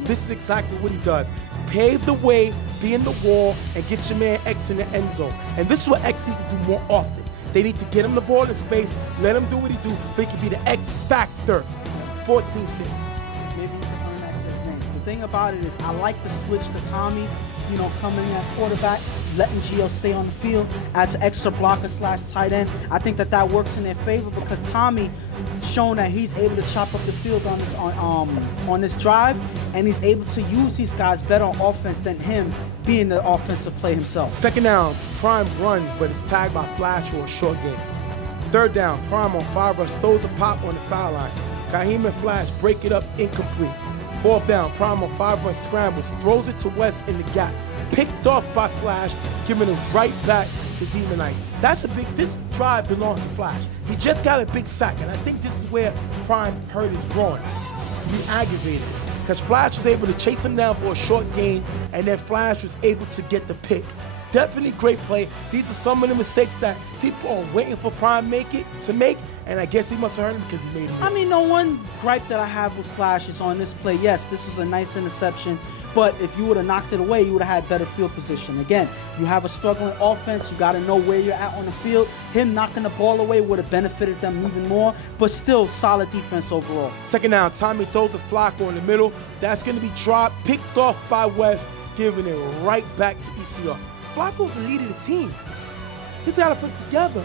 This is exactly what he does. Pave the way, be in the wall, and get your man X in the end zone. And this is what X needs to do more often. They need to get him the ball in space, let him do what he do, but he can be the X factor. 14-6. Maybe you can earn that name. The thing about it is, I like the switch to Tommy, coming in at quarterback, letting Gio stay on the field as an extra blocker / tight end. I think that works in their favor because Tommy shown that he's able to chop up the field on this drive, and he's able to use these guys better on offense than him being the offensive play himself. Second down, Prime runs, but it's tagged by Flash or a short game. Third down, Prime on 5 rush, throws a pop on the sideline. Kaheem and Flash break it up incomplete. Fourth down, Prime on 5 rush scrambles, throws it to West in the gap. Picked off by Flash, giving it right back to Demon Knight. This drive belongs to Flash. He just got a big sack, and I think this is where Prime hurt his groin. He aggravated it, because Flash was able to chase him down for a short gain, and then Flash was able to get the pick. Definitely great play. These are some of the mistakes that people are waiting for Prime to make, and I guess he must have heard him because he made them. I mean, the one gripe that I have with Flash is on this play. Yes, this was a nice interception, but if you would have knocked it away, you would have had better field position. Again, you have a struggling offense. You got to know where you're at on the field. Him knocking the ball away would have benefited them even more, but still solid defense overall. Second down, Tommy throws a Flacco in the middle. That's going to be dropped, picked off by West, giving it right back to East New York. Flacco's the leader of the team. He's got to put it together.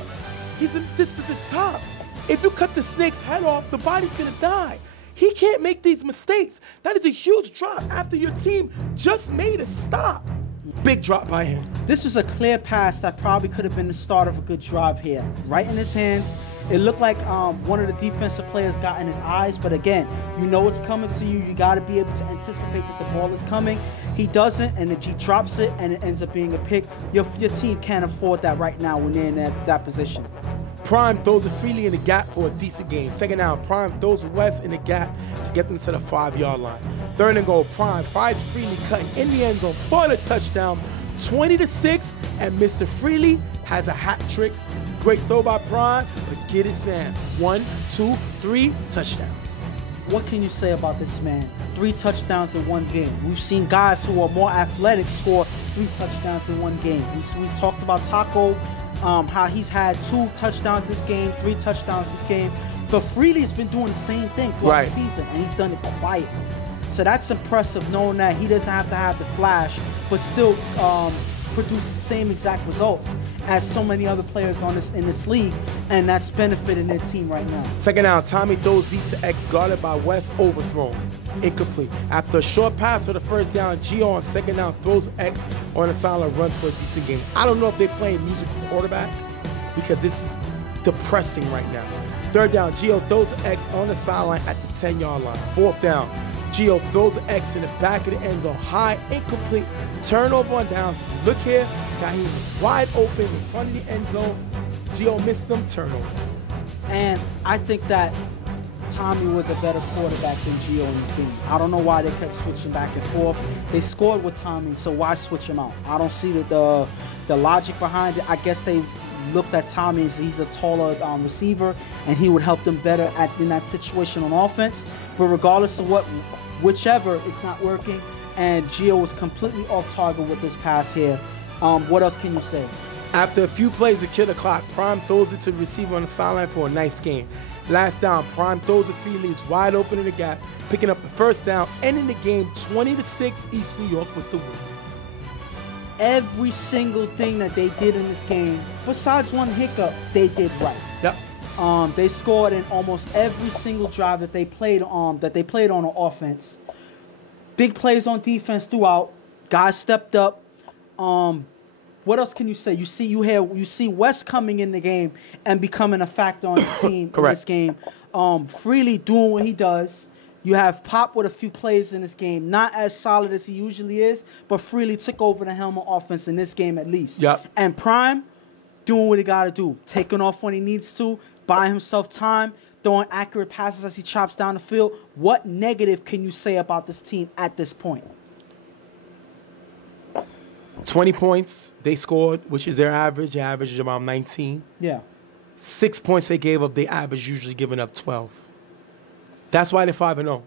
This is the top. If you cut the snake's head off, the body's going to die. He can't make these mistakes. That is a huge drop after your team just made a stop. Big drop by him. This was a clear pass that probably could have been the start of a good drive here. Right in his hands. It looked like one of the defensive players got in his eyes, but again, you know it's coming to you. You got to be able to anticipate that the ball is coming. He doesn't, and if he drops it and it ends up being a pick, your team can't afford that right now when they're in that position. Prime throws it freely in the gap for a decent gain. Second down, Prime throws it West in the gap to get them to the 5-yard line. Third and goal, Prime fires Freely, cutting in the end zone for the touchdown, 20-6, and Mr. Freely has a hat trick. Great throw by Prime, but get his man. 1, 2, 3 touchdowns. What can you say about this man? 3 touchdowns in one game. We've seen guys who are more athletic score 3 touchdowns in one game. We talked about Taco, how he's had 2 touchdowns this game, 3 touchdowns this game. But Freely's been doing the same thing throughout the season, and he's done it quietly. So that's impressive, knowing that he doesn't have to have the flash, but still produce the same exact results as so many other players in this league, and that's benefiting their team right now. Second down, Tommy throws deep to X, guarded by West, overthrown. Incomplete. After a short pass for the first down, Gio on second down throws X on the sideline, runs for a decent game. I don't know if they're playing music for quarterback because this is depressing right now. Third down, Gio throws X on the sideline at the 10-yard line. Fourth down, Gio throws X in the back of the end zone, high, incomplete, turnover on downs. Look here, now he was wide open in front of the end zone. Gio missed them, turnover. And I think that Tommy was a better quarterback than Gio in this game. I don't know why they kept switching back and forth. They scored with Tommy, so why switch him out? I don't see the logic behind it. I guess they looked at Tommy as he's a taller receiver, and he would help them better in that situation on offense. But regardless of whichever, it's not working, and Gio was completely off target with this pass here. What else can you say? After a few plays to kill the clock, Prime throws it to the receiver on the sideline for a nice game. Last down, Prime throws a feed, leaves wide open in the gap, picking up the first down, ending the game 20-6 East New York with the win. Every single thing that they did in this game, besides one hiccup, they did right. Yep. They scored in almost every single drive that they played on offense. Big plays on defense throughout. Guys stepped up. What else can you say? You see West coming in the game and becoming a factor on his team in this game. Freely doing what he does. You have Pop with a few plays in this game, not as solid as he usually is, but Freely took over the helm of offense in this game at least. Yep. And Prime doing what he got to do, taking off when he needs to, buying himself time, throwing accurate passes as he chops down the field. What negative can you say about this team at this point? 20 points they scored, which is their average. Their average is about 19. Yeah. 6 points they gave up. They average usually giving up 12. That's why they're 5-0.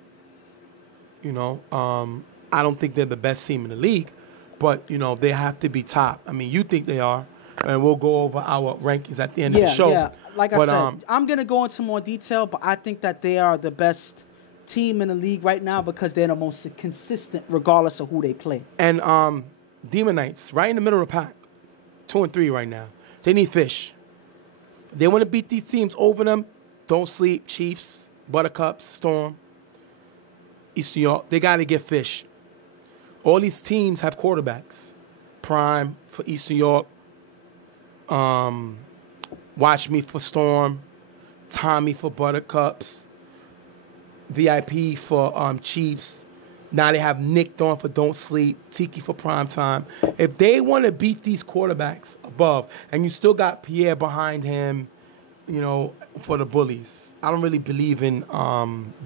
You know, I don't think they're the best team in the league, but, you know, they have to be top. I mean, you think they are, and we'll go over our rankings at the end of the show. Yeah, like I said, I'm going to go into more detail, but I think that they are the best team in the league right now because they're the most consistent regardless of who they play. And Demon Knights, right in the middle of the pack, 2-3 right now. They need fish. They want to beat these teams over them. Don't sleep, Chiefs, Buttercups, Storm, East New York. They got to get fish. All these teams have quarterbacks. Prime for East New York. Watch Me for Storm. Tommy for Buttercups. VIP for Chiefs. Now they have Nick on for Don't Sleep, Tiki for Prime Time. If they want to beat these quarterbacks above, and you still got Pierre behind him, you know, for the bullies. I don't really believe in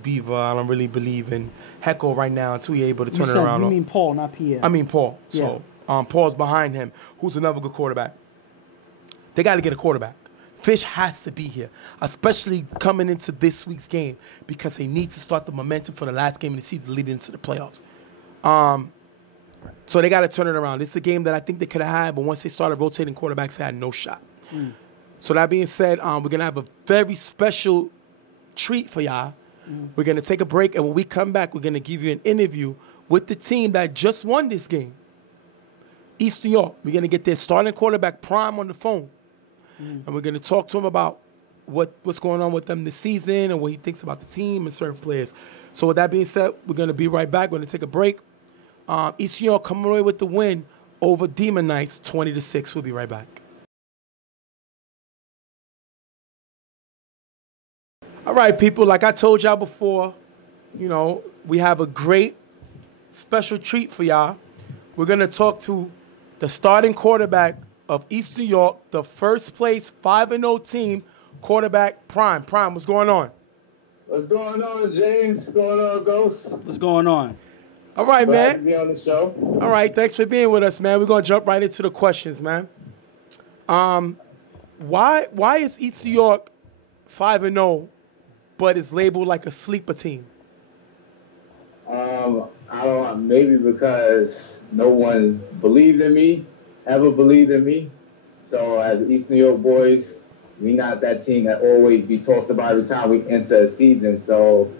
Beaver. I don't really believe in Heckle right now until you're able to turn it around. You mean Paul, not Pierre. I mean Paul. Yeah. So Paul's behind him, who's another good quarterback. They got to get a quarterback. Fish has to be here, especially coming into this week's game because they need to start the momentum for the last game of the season leading into the playoffs. So they got to turn it around. This is a game that I think they could have had, but once they started rotating quarterbacks, they had no shot. So that being said, we're going to have a very special treat for y'all. We're going to take a break, and when we come back, we're going to give you an interview with the team that just won this game, East New York. We're going to get their starting quarterback, Prime, on the phone. And we're going to talk to him about what's going on with them this season and what he thinks about the team and certain players. So with that being said, we're going to be right back. We're going to take a break. East New York coming away with the win over Demon Knights, 20-6. We'll be right back. All right, people, like I told y'all before, you know, we have a great special treat for y'all. We're going to talk to the starting quarterback of East New York, the first place 5-0 team, quarterback Prime. Prime, what's going on? What's going on, James? What's going on, Ghost? What's going on? All right, Glad man. to be on the show. All right, thanks for being with us, man. We're going to jump right into the questions, man. Why is East New York 5-0, but it's labeled like a sleeper team? I don't know, maybe because no one believed in me, ever believed in me. So as East New York boys, we not that team that always be talked about every time we enter a season. So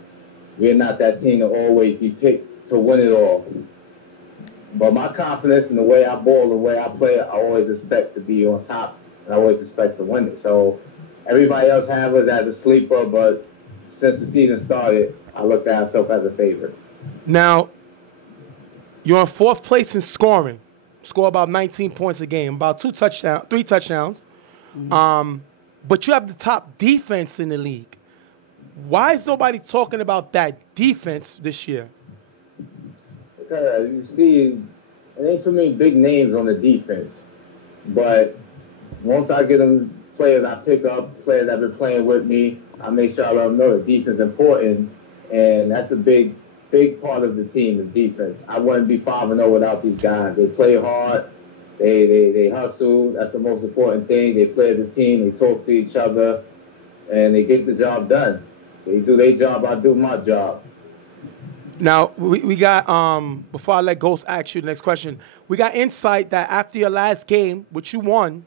we're not that team that always be picked to win it all. But my confidence in the way I ball, the way I play, I always expect to be on top, and I always expect to win it. So everybody else have us as a sleeper, but since the season started, I looked at myself as a favorite. Now, you're in 4th place in scoring. Score about 19 points a game, about 3 touchdowns. Mm-hmm. But you have the top defense in the league. Why is nobody talking about that defense this year? Because you see, there ain't too many big names on the defense. But once I get them players I pick up, players that have been playing with me, I make sure I let them know the defense is important. And that's a big part of the team, the defense. I wouldn't be 5-0 without these guys. They play hard. They hustle. That's the most important thing. They play as a team. They talk to each other. And they get the job done. They do their job. I do my job. Now, we got, before I let Ghost ask you the next question, we got insight that after your last game, which you won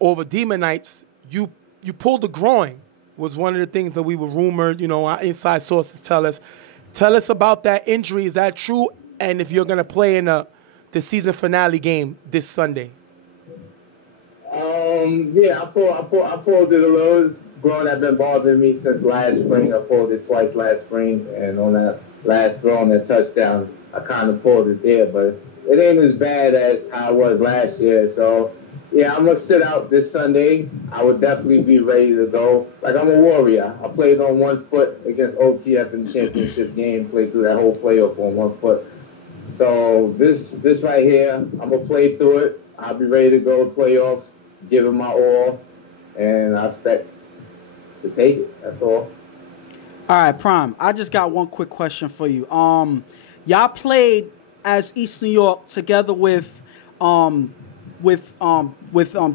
over Demon Knights, you pulled the groin, was one of the things that we were rumored, our inside sources tell us. Tell us about that injury. Is that true? And if you're going to play in the season finale game this Sunday? Yeah, I pulled it a little. It's groin that's been bothering me since last spring. I pulled it twice last spring, and on that last throw on that touchdown, I kind of pulled it there. But it ain't as bad as how it was last year. So, yeah, I'm going to sit out this Sunday. I would definitely be ready to go. Like, I'm a warrior. I played on 1 foot against OTF in the championship game, played through that whole playoff on 1 foot. So this right here, I'm going to play through it. I'll be ready to go to playoffs, give it my all, and I expect to take it. That's all. All right, Prime, I just got one quick question for you. Y'all played as East New York together with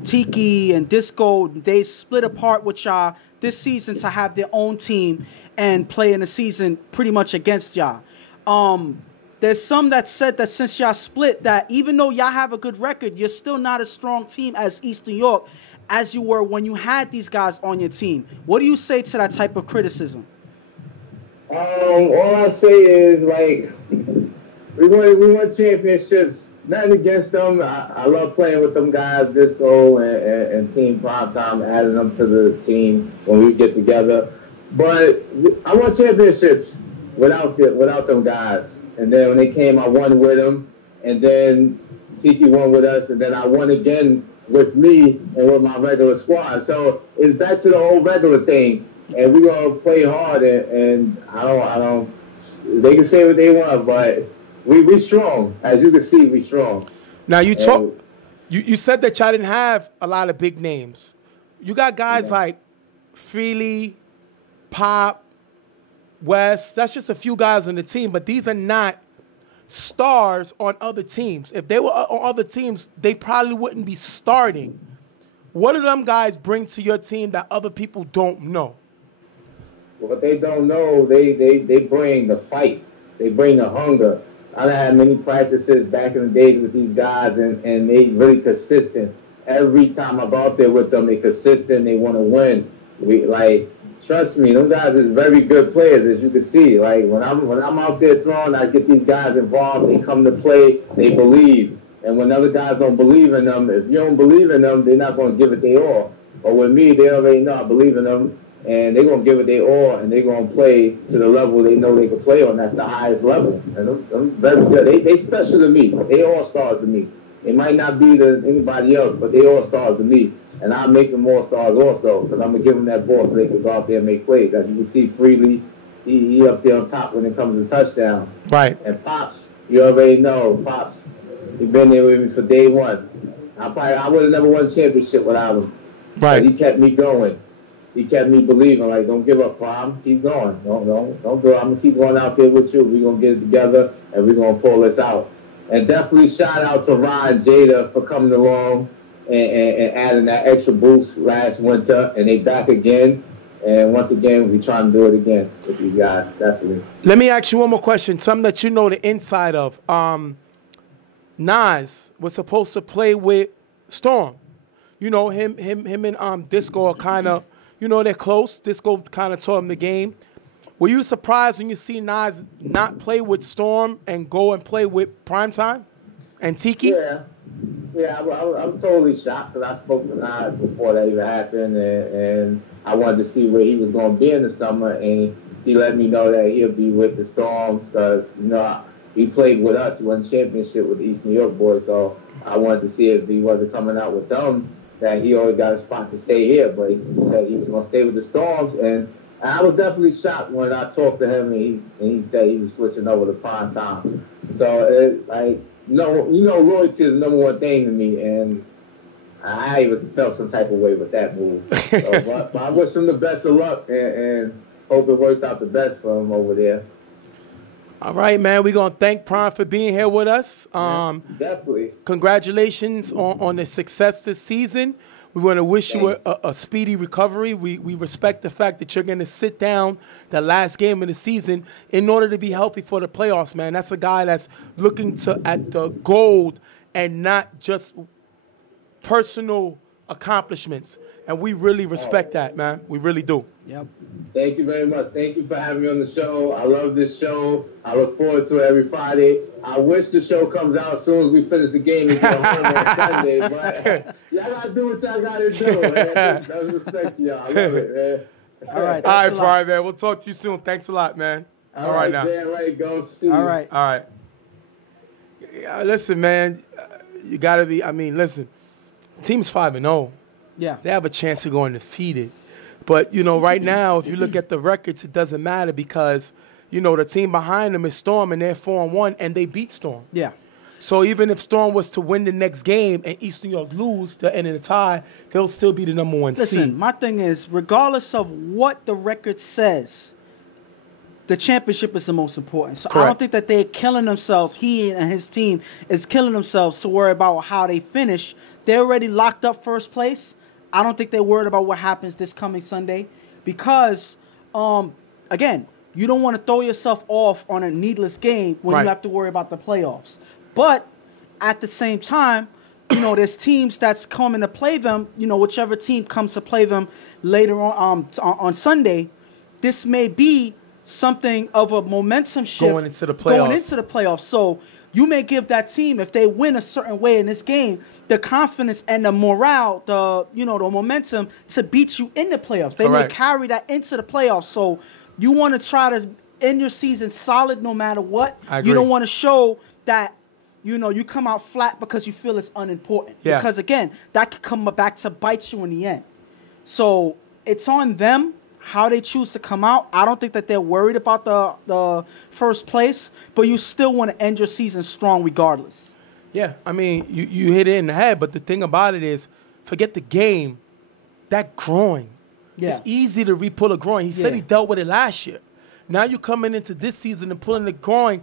Tiki and Disco. They split apart with y'all this season to have their own team and play in the season pretty much against y'all. There's some that said that since y'all split, that even though y'all have a good record, you're still not a strong team as East New York as you were when you had these guys on your team. What do you say to that type of criticism? All I say is, like, we won championships. Nothing against them. I love playing with them guys, Disco and Team Primetime, adding them to the team when we get together. But I won championships without them guys. And then when they came, I won with them. And then Tiki won with us. And then I won again with me and with my regular squad. So it's back to the old regular thing. And we're going to play hard. And I don't, they can say what they want, but we strong. As you can see, we strong. Now, you said that y'all didn't have a lot of big names. You got guys like Freely, Pop, West. That's just a few guys on the team, but these are not stars on other teams. If they were on other teams, they probably wouldn't be starting. What do them guys bring to your team that other people don't know? What they don't know, they bring the fight. They bring the hunger. I had many practices back in the days with these guys, and they really consistent. Every time I'm out there with them, they consistent. They want to win. Trust me, them guys is very good players, as you can see. Like when I'm out there throwing, I get these guys involved. They come to play. They believe. And when other guys don't believe in them, if you don't believe in them, they're not going to give it their all. But with me, they already know I believe in them, and they're going to give it their all, and they're going to play to the level they know they can play on. That's the highest level. And them very good. They special to me. They all stars to me. They might not be to anybody else, but they all stars to me. And I'm making more stars also, because I'm going to give them that ball so they can go out there and make plays. As you can see, Freely, he up there on top when it comes to touchdowns. Right. And Pops, you already know, Pops, he been there with me for day one. I would have never won a championship without him. Right. But he kept me going. He kept me believing, like, don't give up, Prom. Keep going. Don't do it. I'm going to keep going out there with you. We're going to get it together, and we're going to pull this out. And definitely shout out to Ryan Jada for coming along and adding that extra boost last winter. And they back again. And once again, we're trying to do it again with you guys, definitely. Let me ask you one more question, something that you know the inside of. Nas was supposed to play with Storm. You know, him and Disco are kind of, you know, they're close. Disco kind of taught him the game. Were you surprised when you see Nas not play with Storm and go and play with Primetime and Tiki? Yeah. Yeah, I was totally shocked because I spoke to Nas before that even happened, and I wanted to see where he was going to be in the summer, and he let me know that he'll be with the Storms because, he played with us. He won championship with the East New York boys, so I wanted to see if he wasn't coming out with them, that he always got a spot to stay here, but he said he was going to stay with the Storms, and I was definitely shocked when I talked to him, and he said he was switching over to Primetime. So, loyalty is the number one thing to me, and I even felt some type of way with that move. So, but I wish him the best of luck and hope it works out the best for him over there. All right, man. We're going to thank Prime for being here with us. Definitely. Congratulations on the success this season. We want to wish you a speedy recovery. We respect the fact that you're going to sit down the last game of the season in order to be healthy for the playoffs, man. That's a guy that's looking at the gold and not just personal accomplishments. And we really respect that, man. We really do. Yep. Thank you very much. Thank you for having me on the show. I love this show. I look forward to it every Friday. I wish the show comes out as soon as we finish the game and get home on Sunday. But y'all got to do what y'all got to do, man. That's respect to y'all. I love it, man. All right. All right, Prime, man. We'll talk to you soon. Thanks a lot, man. All right now. Yeah, right, go. See you. All right. All right. Yeah, listen, man. You got to be, listen. Team's 5-0. Yeah. They have a chance of going undefeated. But, right now, if you look at the records, it doesn't matter because, the team behind them is Storm, and they're 4-1, and they beat Storm. Yeah. So even if Storm was to win the next game and East New York lose the end of the tie, they'll still be the number one seed. Listen, my thing is, regardless of what the record says, the championship is the most important. So Correct. I don't think that they're killing themselves. He and his team is killing themselves to worry about how they finish. They're already locked up first place. I don't think they're worried about what happens this coming Sunday because, again, you don't want to throw yourself off on a needless game when Right. you have to worry about the playoffs. But at the same time, there's teams that's coming to play them, whichever team comes to play them later on Sunday, this may be something of a momentum shift Going into the playoffs. So you may give that team, if they win a certain way in this game, the confidence and the morale, the momentum to beat you in the playoffs. They Correct. may carry that into the playoffs. So you want to try to end your season solid no matter what. I agree. You don't want to show that, you come out flat because you feel it's unimportant. Yeah. Because, again, that could come back to bite you in the end. So it's on them how they choose to come out. I don't think that they're worried about the first place, but you still want to end your season strong regardless. Yeah, you hit it in the head, but the thing about it is, forget the game, that groin. Yeah. It's easy to re-pull a groin. He said he dealt with it last year. Now you're coming into this season and pulling the groin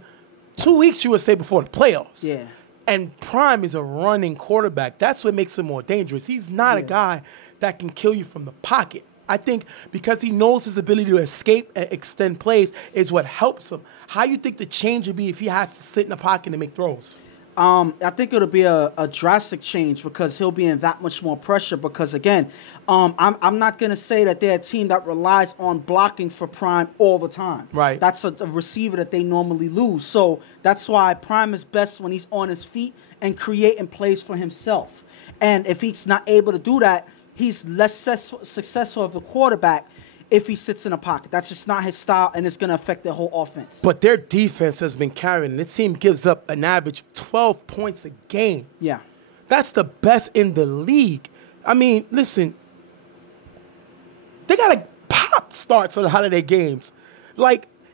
2 weeks, you would say, before the playoffs. Yeah. And Prime is a running quarterback. That's what makes him more dangerous. He's not a guy that can kill you from the pocket. I think because he knows his ability to escape and extend plays is what helps him. How you think the change would be if he has to sit in the pocket and make throws? I think it'll be a drastic change because he'll be in that much more pressure because, again, I'm not going to say that they're a team that relies on blocking for Prime all the time. Right. That's a receiver that they normally lose. So that's why Prime is best when he's on his feet and creating plays for himself. And if he's not able to do that, he's less successful of the quarterback if he sits in a pocket. That's just not his style, and it's going to affect their whole offense. But their defense has been carrying. This team gives up an average of 12 points a game. Yeah. That's the best in the league. Listen, they got to pop starts on a lot of their games.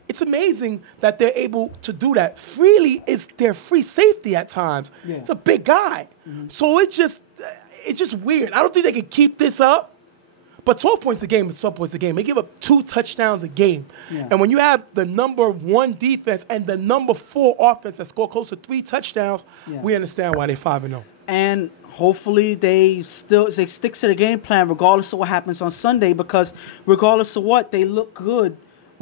It's amazing that they're able to do that. Freely is their free safety at times. Yeah. It's a big guy. Mm-hmm. So it's just weird. I don't think they can keep this up. But 12 points a game is 12 points a game. They give up 2 touchdowns a game. Yeah. And when you have the number 1 defense and the number 4 offense that score close to 3 touchdowns, we understand why they're 5-0. And hopefully they stick to the game plan regardless of what happens on Sunday because regardless of what, they look good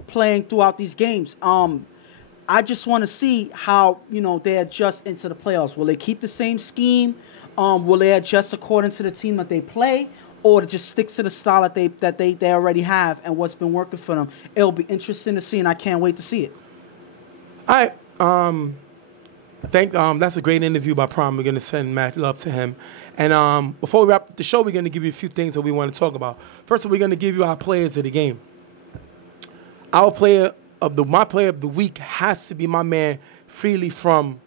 playing throughout these games. I just want to see how, they adjust into the playoffs. Will they keep the same scheme? Will they adjust according to the team that they play? or to just stick to the style that they already have and what's been working for them. It'll be interesting to see, and I can't wait to see it. All right. That's a great interview by Prime. We're going to send mad love to him. And before we wrap up the show, we're going to give you a few things that we want to talk about. First of all, we're going to give you our players of the game. My player of the week has to be my man Freely from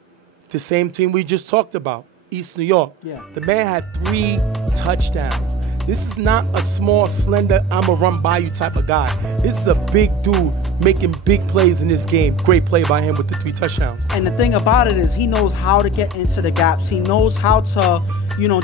the same team we just talked about, East New York. Yeah. The man had 3 touchdowns. This is not a small, slender, I'm a run by you type of guy. This is a big dude making big plays in this game. Great play by him with the 3 touchdowns. And the thing about it is he knows how to get into the gaps. He knows how to,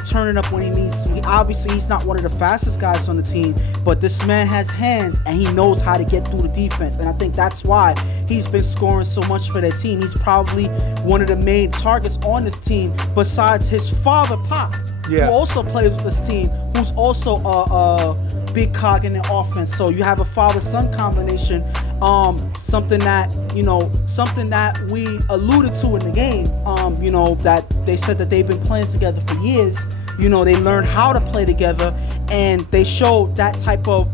turn it up when he needs to. Obviously, he's not one of the fastest guys on the team, but this man has hands, and he knows how to get through the defense. And I think that's why he's been scoring so much for their team. He's probably one of the main targets on this team, besides his father, Pop, who also plays with this team, who's also a big cog in the offense. So you have a father-son combination, something that we alluded to in the game, that they said that they've been playing together for years. They learned how to play together, and they showed that type of,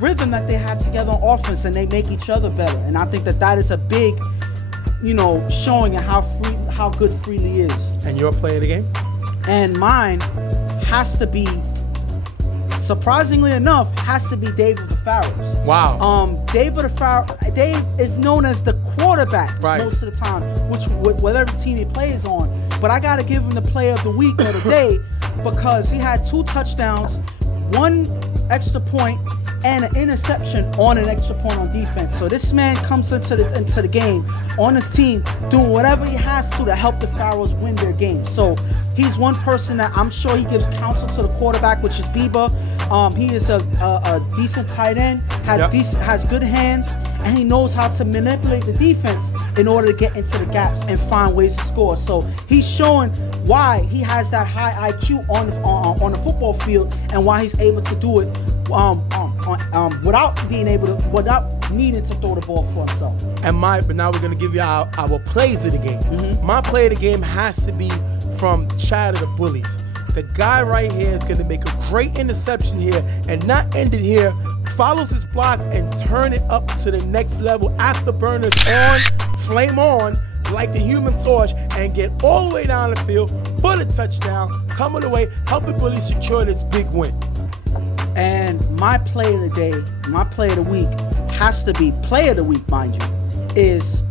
rhythm that they have together on offense, and they make each other better. And I think that is a big, showing of how good Freely is. And your play of the game? And mine has to be, surprisingly enough, Dave of the Pharaohs. Wow. Dave is known as the quarterback most of the time, whatever team he plays on. But I got to give him the player of the week or the day because he had 2 touchdowns, 1 extra point, and an interception on an extra point on defense. So this man comes into the game on his team doing whatever he has to help the Pharaohs win their game. So he's one person that I'm sure he gives counsel to the quarterback, which is Bieber. He is a decent tight end, has good hands, and he knows how to manipulate the defense in order to get into the gaps and find ways to score. So he's showing why he has that high IQ on the football field and why he's able to do it without needing to throw the ball for himself. But now we're gonna give you our plays of the game. Mm-hmm. My play of the game has to be from Chad of the Bullies. The guy right here is gonna make a great interception here and not end it here. Follows his block and turn it up to the next level. Afterburners on, flame on, like the Human Torch, and get all the way down the field for the touchdown, coming away, helping Bullies secure this big win. And my play of the day, my play of the week, has to be, play of the week, mind you, is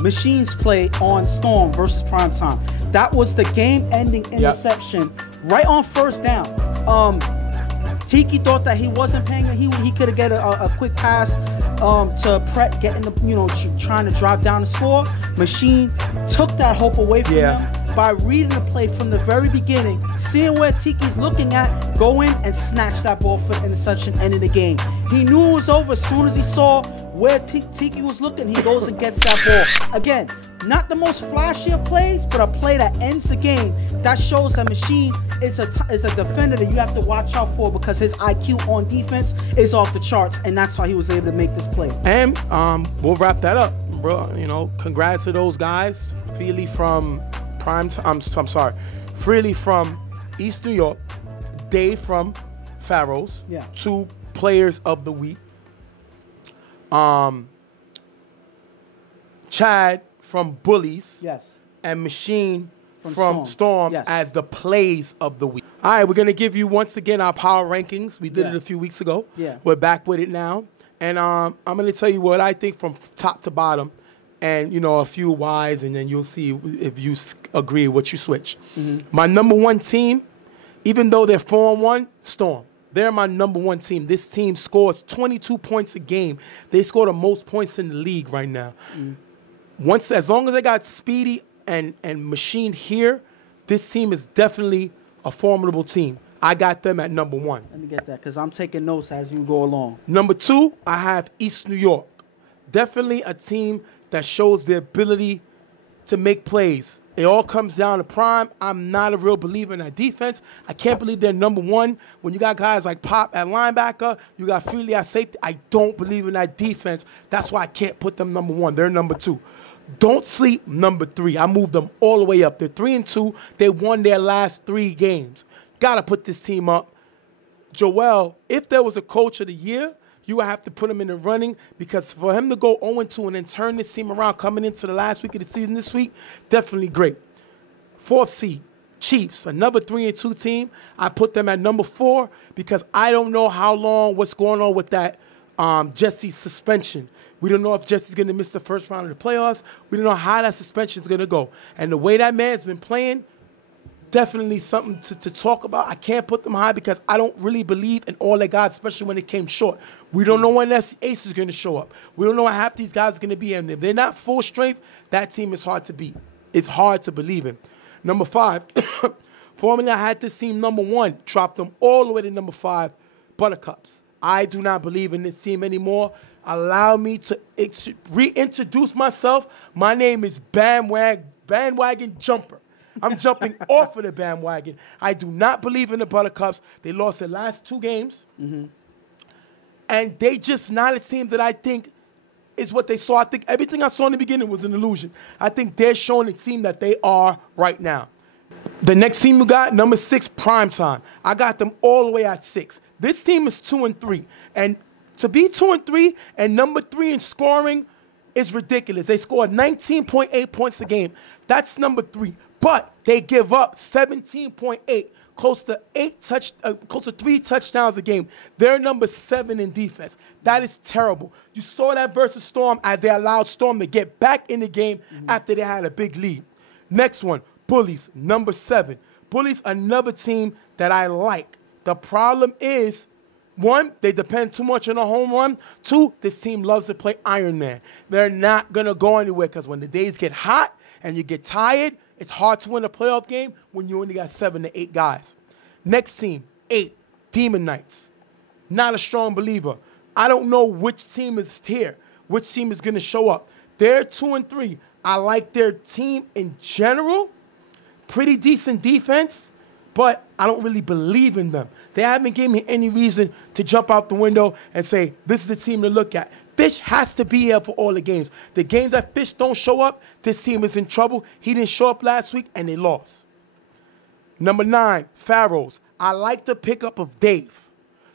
Machine's play on Storm versus Primetime. That was the game-ending interception right on first down. Tiki thought that he wasn't paying it. He could have get a quick pass to Pret, getting the, trying to drive down the score. Machine took that hope away from him by reading the play from the very beginning, seeing where Tiki's looking at, go in and snatch that ball for the interception, ending the game. He knew it was over as soon as he saw where Tiki was looking. He goes and gets that ball. Again, not the most flashy of plays, but a play that ends the game. That shows that Machine is a defender that you have to watch out for because his IQ on defense is off the charts, and that's why he was able to make this play. And we'll wrap that up, bro. Congrats to those guys. Freely from Freely from East New York, Dave from Pharaohs. 2 players of the week. Chad from Bullies. And Machine from Storm as the plays of the week. All right, we're going to give you once again our power rankings. We did it a few weeks ago. We're back with it now. And I'm going to tell you what I think from top to bottom and, a few whys, and then you'll see if you agree what you switch. My number 1 team, even though they're 4-1, Storm. They're my number 1 team. This team scores 22 points a game. They score the most points in the league right now. As long as they got Speedy and Machine here, this team is definitely a formidable team. I got them at number 1. Let me get that because I'm taking notes as you go along. Number 2, I have East New York. Definitely a team that shows their ability to make plays. It all comes down to Prime. I'm not a real believer in that defense. I can't believe they're number 1. When you got guys like Pop at linebacker, you got Freely at safety. I don't believe in that defense. That's why I can't put them number 1. They're number 2. Don't sleep number 3. I moved them all the way up. They're 3-2. They won their last 3 games. Got to put this team up. Joel, if there was a coach of the year, you would have to put him in the running, because for him to go 0-2 and then turn this team around coming into the last week of the season this week, definitely great. 4th seed, Chiefs, another 3-2 team. I put them at number 4 because I don't know what's going on with that Jesse's suspension. We don't know if Jesse's going to miss the first round of the playoffs. We don't know how that suspension is going to go. And the way that man's been playing, definitely something to talk about. I can't put them high because I don't really believe in all their guys, especially when it came short. We don't know when that ace is going to show up. We don't know what half these guys are going to be. And if they're not full strength, that team is hard to beat. It's hard to believe in. Number 5, formerly I had this team number 1, dropped them all the way to number 5, Buttercups. I do not believe in this team anymore. Allow me to reintroduce myself. My name is Bandwagon Jumper. I'm jumping off of the bandwagon. I do not believe in the Buttercups. They lost their last 2 games. Mm-hmm. And they just not a team that I think is what they saw. I think everything I saw in the beginning was an illusion. I think they're showing the team that they are right now. The next team you got, number 6, Primetime. I got them all the way at 6. This team is 2-3. And to be 2-3 and number 3 in scoring is ridiculous. They scored 19.8 points a game. That's number 3. But they give up 17.8, close to 3 touchdowns a game. They're number 7 in defense. That is terrible. You saw that versus Storm as they allowed Storm to get back in the game after they had a big lead. Next one, Bullies, number 7. Bullies, another team that I like. The problem is, 1, they depend too much on a home run. 2, this team loves to play Iron Man. They're not going to go anywhere because when the days get hot and you get tired, it's hard to win a playoff game when you only got 7 to 8 guys. Next team, 8, Demon Knights. Not a strong believer. I don't know which team is here, which team is going to show up. They're 2-3. I like their team in general. Pretty decent defense, but I don't really believe in them. They haven't given me any reason to jump out the window and say, this is the team to look at. Fish has to be here for all the games. The games that Fish don't show up, this team is in trouble. He didn't show up last week, and they lost. Number 9, Pharaohs. I like the pickup of Dave.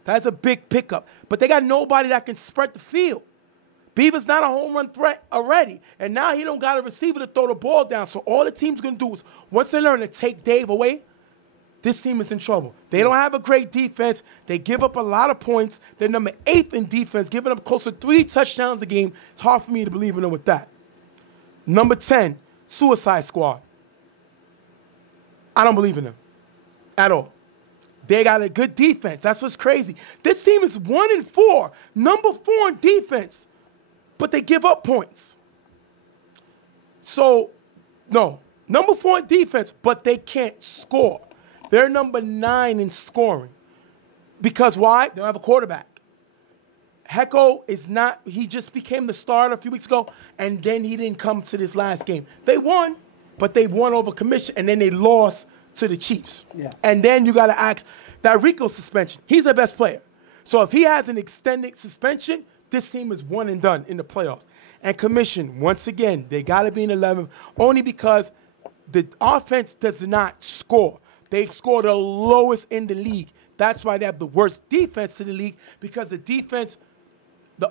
That's a big pickup. But they got nobody that can spread the field. Beaver's not a home run threat already. And now he don't got a receiver to throw the ball down. So all the team's going to do is, once they learn to take Dave away, this team is in trouble. They don't have a great defense. They give up a lot of points. They're number 8 in defense, giving up close to 3 touchdowns a game. It's hard for me to believe in them with that. Number 10, Suicide Squad. I don't believe in them at all. They got a good defense. That's what's crazy. This team is 1-4, number 4 in defense, but they give up points. So, no, number 4 in defense, but they can't score. They're number 9 in scoring. Because why? They don't have a quarterback. Hecko is not, he just became the starter a few weeks ago, and then he didn't come to this last game. They won, but they won over commission, and then they lost to the Chiefs. Yeah. And then you got to ask, that Rico suspension, he's their best player. So if he has an extended suspension, this team is one and done in the playoffs. And commission, once again, they got to be in 11th, only because the offense does not score. They score the lowest in the league. That's why they have the worst defense in the league, because the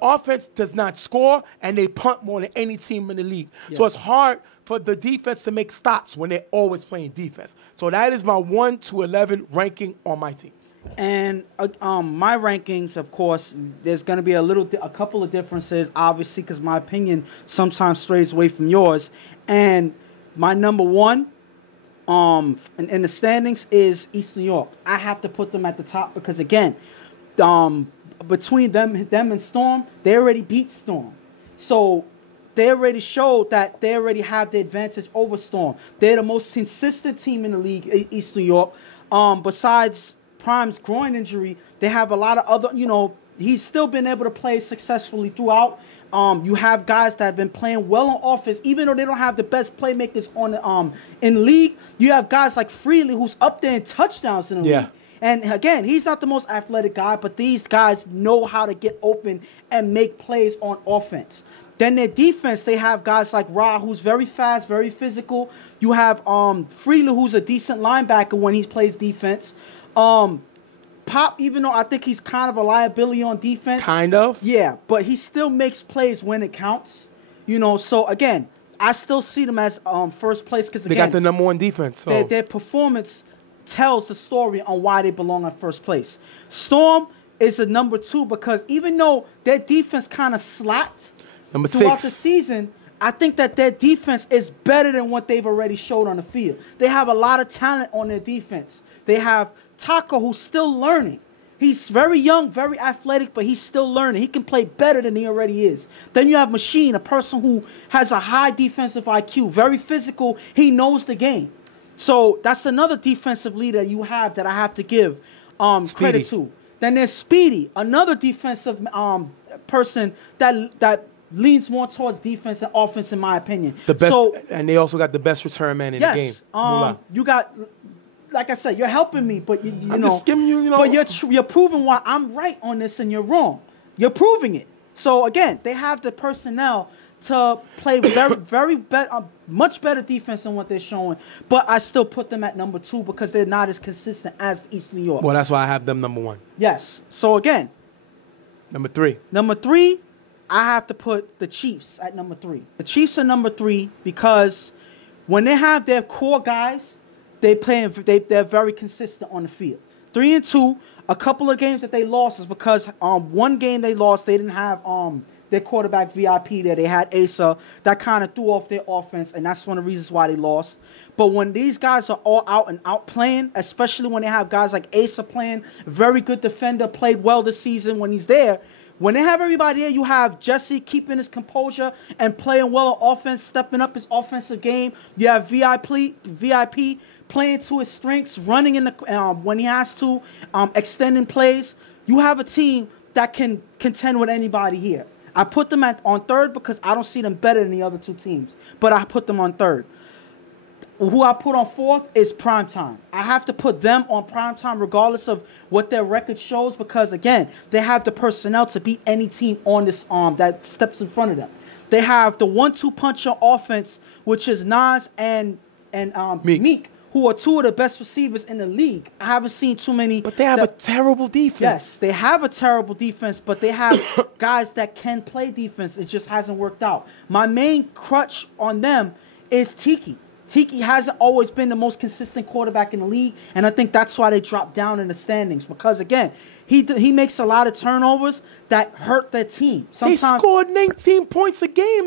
offense does not score, and they punt more than any team in the league. Yeah. So it's hard for the defense to make stops when they're always playing defense. So that is my 1 to 11 ranking on my teams. And my rankings, of course, there's going to be a couple of differences, obviously, because my opinion sometimes strays away from yours. And my number 1 in the standings is East New York. I have to put them at the top because, again, between them and Storm, they already beat Storm. So they already showed that they already have the advantage over Storm. They're the most consistent team in the league, East New York. Besides Prime's groin injury, they have a lot of other, he's still been able to play successfully throughout. You have guys that have been playing well on offense, even though they don't have the best playmakers in the league. You have guys like Freely, who's up there in touchdowns in the league. And again, he's not the most athletic guy, but these guys know how to get open and make plays on offense. Then their defense, they have guys like Ra, who's very fast, very physical. You have Freely, who's a decent linebacker when he plays defense. Pop, even though I think he's kind of a liability on defense. Kind of. Yeah, but he still makes plays when it counts. So again, I still see them as first place because they got the number 1 defense. So their performance tells the story on why they belong at first place. Storm is a number 2 because even though their defense kind of slacked throughout the season, I think that their defense is better than what they've already showed on the field. They have a lot of talent on their defense. They have Taco, who's still learning. He's very young, very athletic, but he's still learning. He can play better than he already is. Then you have Machine, a person who has a high defensive IQ, very physical. He knows the game. So that's another defensive leader you have that I have to give credit to. Then there's Speedy, another defensive person that leans more towards defense and offense, in my opinion. The best, and they also got the best return man in the game. Yes, you got. Like I said, you're helping me, but you I'm know, just giving you, but you're proving why I'm right on this and you're wrong. You're proving it. So again, they have the personnel to play much better defense than what they're showing. But I still put them at number 2 because they're not as consistent as East New York. Well, that's why I have them number 1. Yes. So again, number 3. Number 3, I have to put the Chiefs at number 3. The Chiefs are number 3 because when they have their core guys, they're very consistent on the field. 3-2. A couple of games that they lost is because one game they lost, they didn't have their quarterback VIP there. They had Asa. That kind of threw off their offense, and that's one of the reasons why they lost. But when these guys are all out and out playing, especially when they have guys like Asa playing, very good defender, played well this season when he's there. When they have everybody there, you have Jesse keeping his composure and playing well on offense, stepping up his offensive game. You have VIP playing to his strengths, running in the when he has to, extending plays. You have a team that can contend with anybody here. I put them on 3rd because I don't see them better than the other 2 teams, but I put them on 3rd. Who I put on 4th is Primetime. I have to put them on Primetime regardless of what their record shows because, again, they have the personnel to beat any team on this that steps in front of them. They have the 1-2 punch on offense, which is Nas and Meek, who are 2 of the best receivers in the league. I haven't seen too many. But they have a terrible defense. Yes, they have a terrible defense, but they have guys that can play defense. It just hasn't worked out. My main crutch on them is Tiki. Tiki hasn't always been the most consistent quarterback in the league, and I think that's why they dropped down in the standings. Because, again, he makes a lot of turnovers that hurt their team. They scored 19 points a game.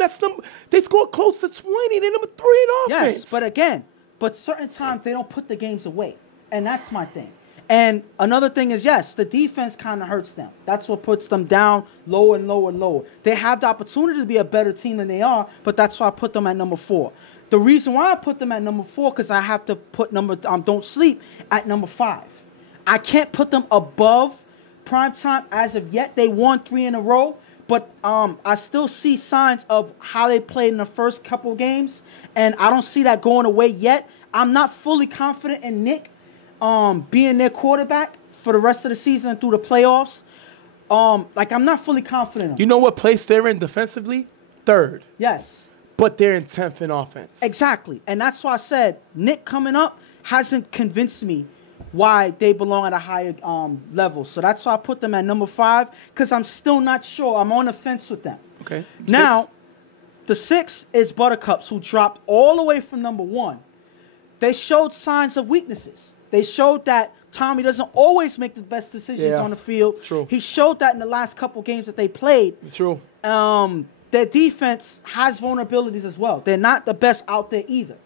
They scored close to 20. They're number 3 in offense. Yes, but certain times they don't put the games away, and that's my thing. And another thing is, yes, the defense kind of hurts them. That's what puts them down lower and lower and lower. They have the opportunity to be a better team than they are, but that's why I put them at number 4. The reason why I put them at number 4 because I have to put Don't Sleep at number 5. I can't put them above Primetime as of yet. They won 3 in a row, but I still see signs of how they played in the first couple games, and I don't see that going away yet. I'm not fully confident in Nick being their quarterback for the rest of the season and through the playoffs. I'm not fully confident in him. You know what place they're in defensively? 3rd. Yes. But they're in 10th in offense. Exactly. And that's why I said Nick coming up hasn't convinced me why they belong at a higher level. So that's why I put them at number 5 because I'm still not sure. I'm on the fence with them. Okay. Now, the 6 is Buttercups, who dropped all the way from number 1. They showed signs of weaknesses. They showed that Tommy doesn't always make the best decisions on the field. True. He showed that in the last couple games that they played. True. Their defense has vulnerabilities as well. They're not the best out there either.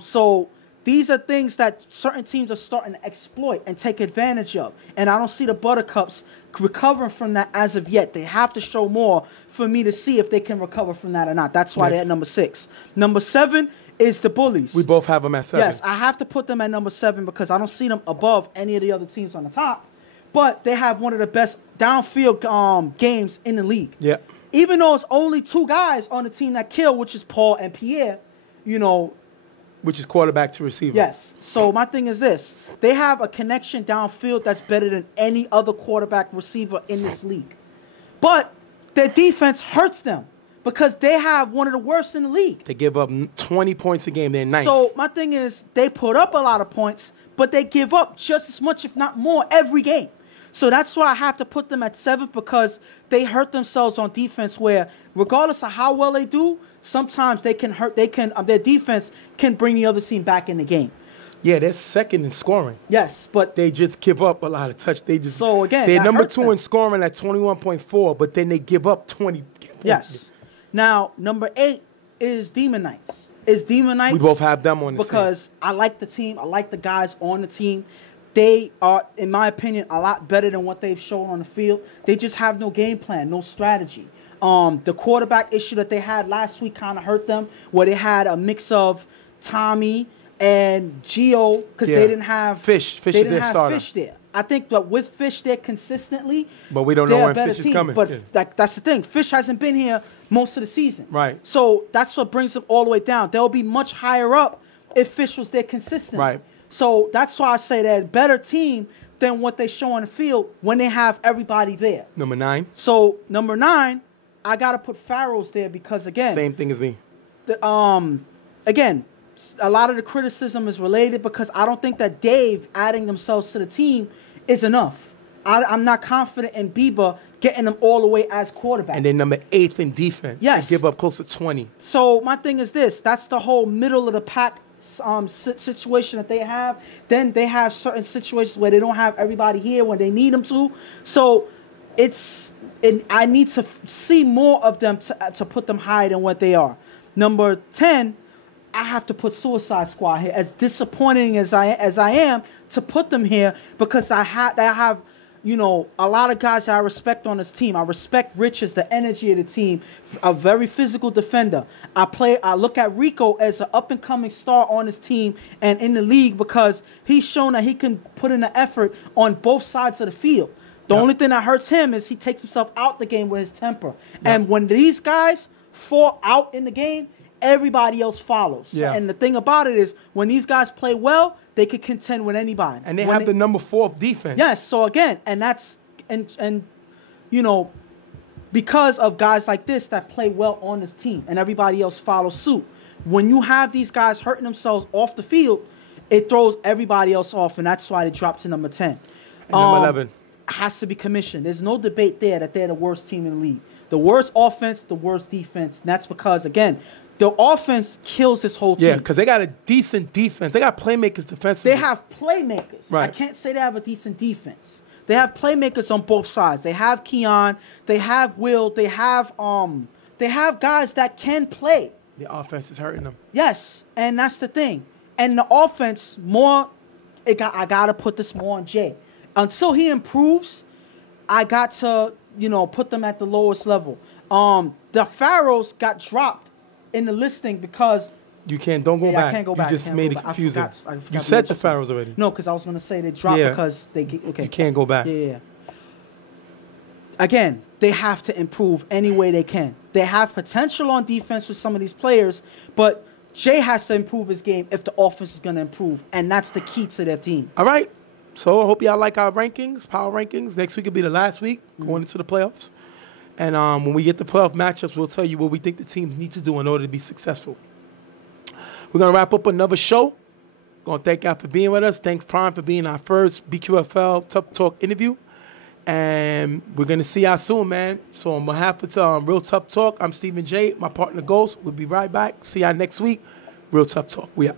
So these are things that certain teams are starting to exploit and take advantage of. And I don't see the Buttercups recovering from that as of yet. They have to show more for me to see if they can recover from that or not. That's why they're at number 6. Number 7 is the Bullies. We both have them at 7. Yes, I have to put them at number 7 because I don't see them above any of the other teams on the top. But they have one of the best downfield games in the league. Yeah. Even though it's only 2 guys on the team that kill, which is Paul and Pierre, which is quarterback to receiver. Yes. So my thing is this. They have a connection downfield that's better than any other quarterback receiver in this league. But their defense hurts them because they have one of the worst in the league. They give up 20 points a game. They're 9th. So my thing is they put up a lot of points, but they give up just as much, if not more, every game. So that's why I have to put them at 7th, because they hurt themselves on defense, where regardless of how well they do, sometimes they can hurt. Their defense can bring the other team back in the game. Yeah, they're second in scoring. Yes, but They just give up a lot of touch. So again, they're that number hurts 2 them. in scoring at 21.4, but then they give up 20 points. yes. Now number 8 is Demon Knights. We both have them on the because I like the team. I like the guys on the team. They are, in my opinion, a lot better than what they've shown on the field. They just have no game plan, no strategy. The quarterback issue that they had last week kind of hurt them, where they had a mix of Tommy and Gio, because they didn't have Fish. Fish is their starter. Fish there. I think that with Fish there consistently, But we don't know they're when a better Fish is team. coming. But Yeah. that's the thing. Fish hasn't been here most of the season. Right. So that's what brings them all the way down. They'll be much higher up if Fish was there consistently. Right. So that's why I say they're a better team than what they show on the field when they have everybody there. Number 9. So number 9, I gotta put Pharaohs there because again, Same thing as me. again, a lot of the criticism is related because I don't think that Dave adding themselves to the team is enough. I'm not confident in Bieber getting them all the way as quarterback. And then number 8th in defense. Yes. They give up close to 20. So my thing is this: that's the whole middle of the pack situation that they have. Then they have certain situations where they don't have everybody here when they need them to. So I need to see more of them to put them higher than what they are. Number 10, I have to put Suicide Squad here. As disappointing as I am to put them here, because I have a lot of guys that I respect on this team. I respect Rich as the energy of the team, a very physical defender. I look at Rico as an up-and-coming star on this team and in the league, because he's shown that he can put in the effort on both sides of the field. The only thing that hurts him is he takes himself out the game with his temper. And when these guys fall out in the game, everybody else follows. Yeah. And the thing about it is, when these guys play well, they can contend with anybody. And they have the number 4 defense. Yes, so again, and that's because of guys like this that play well on this team and everybody else follows suit. When you have these guys hurting themselves off the field, it throws everybody else off, and that's why they dropped to number 10. And number 11. Has to be Commission. There's no debate there that they're the worst team in the league. The worst offense, the worst defense. And that's because, again, the offense kills this whole team. Yeah, because they got a decent defense. They got playmakers defensively. They have playmakers. Right. I can't say they have a decent defense. They have playmakers on both sides. They have Keon. They have Will. They have guys that can play. The offense is hurting them. Yes, and that's the thing. And the offense, I got to put this more on Jay. Until he improves, I got to, put them at the lowest level. The Pharaohs got dropped in the listing because You can't. Don't go back. I can't go back. You just made it confusing. I forgot You to said the mention Pharaohs already. No, because I was going to say they dropped because they get, okay. You can't go back. Yeah. Again, they have to improve any way they can. They have potential on defense with some of these players, but Jay has to improve his game if the offense is going to improve, and that's the key to their team. All right. So I hope y'all like our rankings, power rankings. Next week will be the last week going into the playoffs. And when we get the playoff matchups, we'll tell you what we think the teams need to do in order to be successful. We're going to wrap up another show. Going to thank y'all for being with us. Thanks, Prime, for being our first BQFL Tough Talk interview. And we're going to see y'all soon, man. So on behalf of Real Tough Talk, I'm Stephen J. My partner Ghost. We'll be right back. See y'all next week. Real Tough Talk. We out.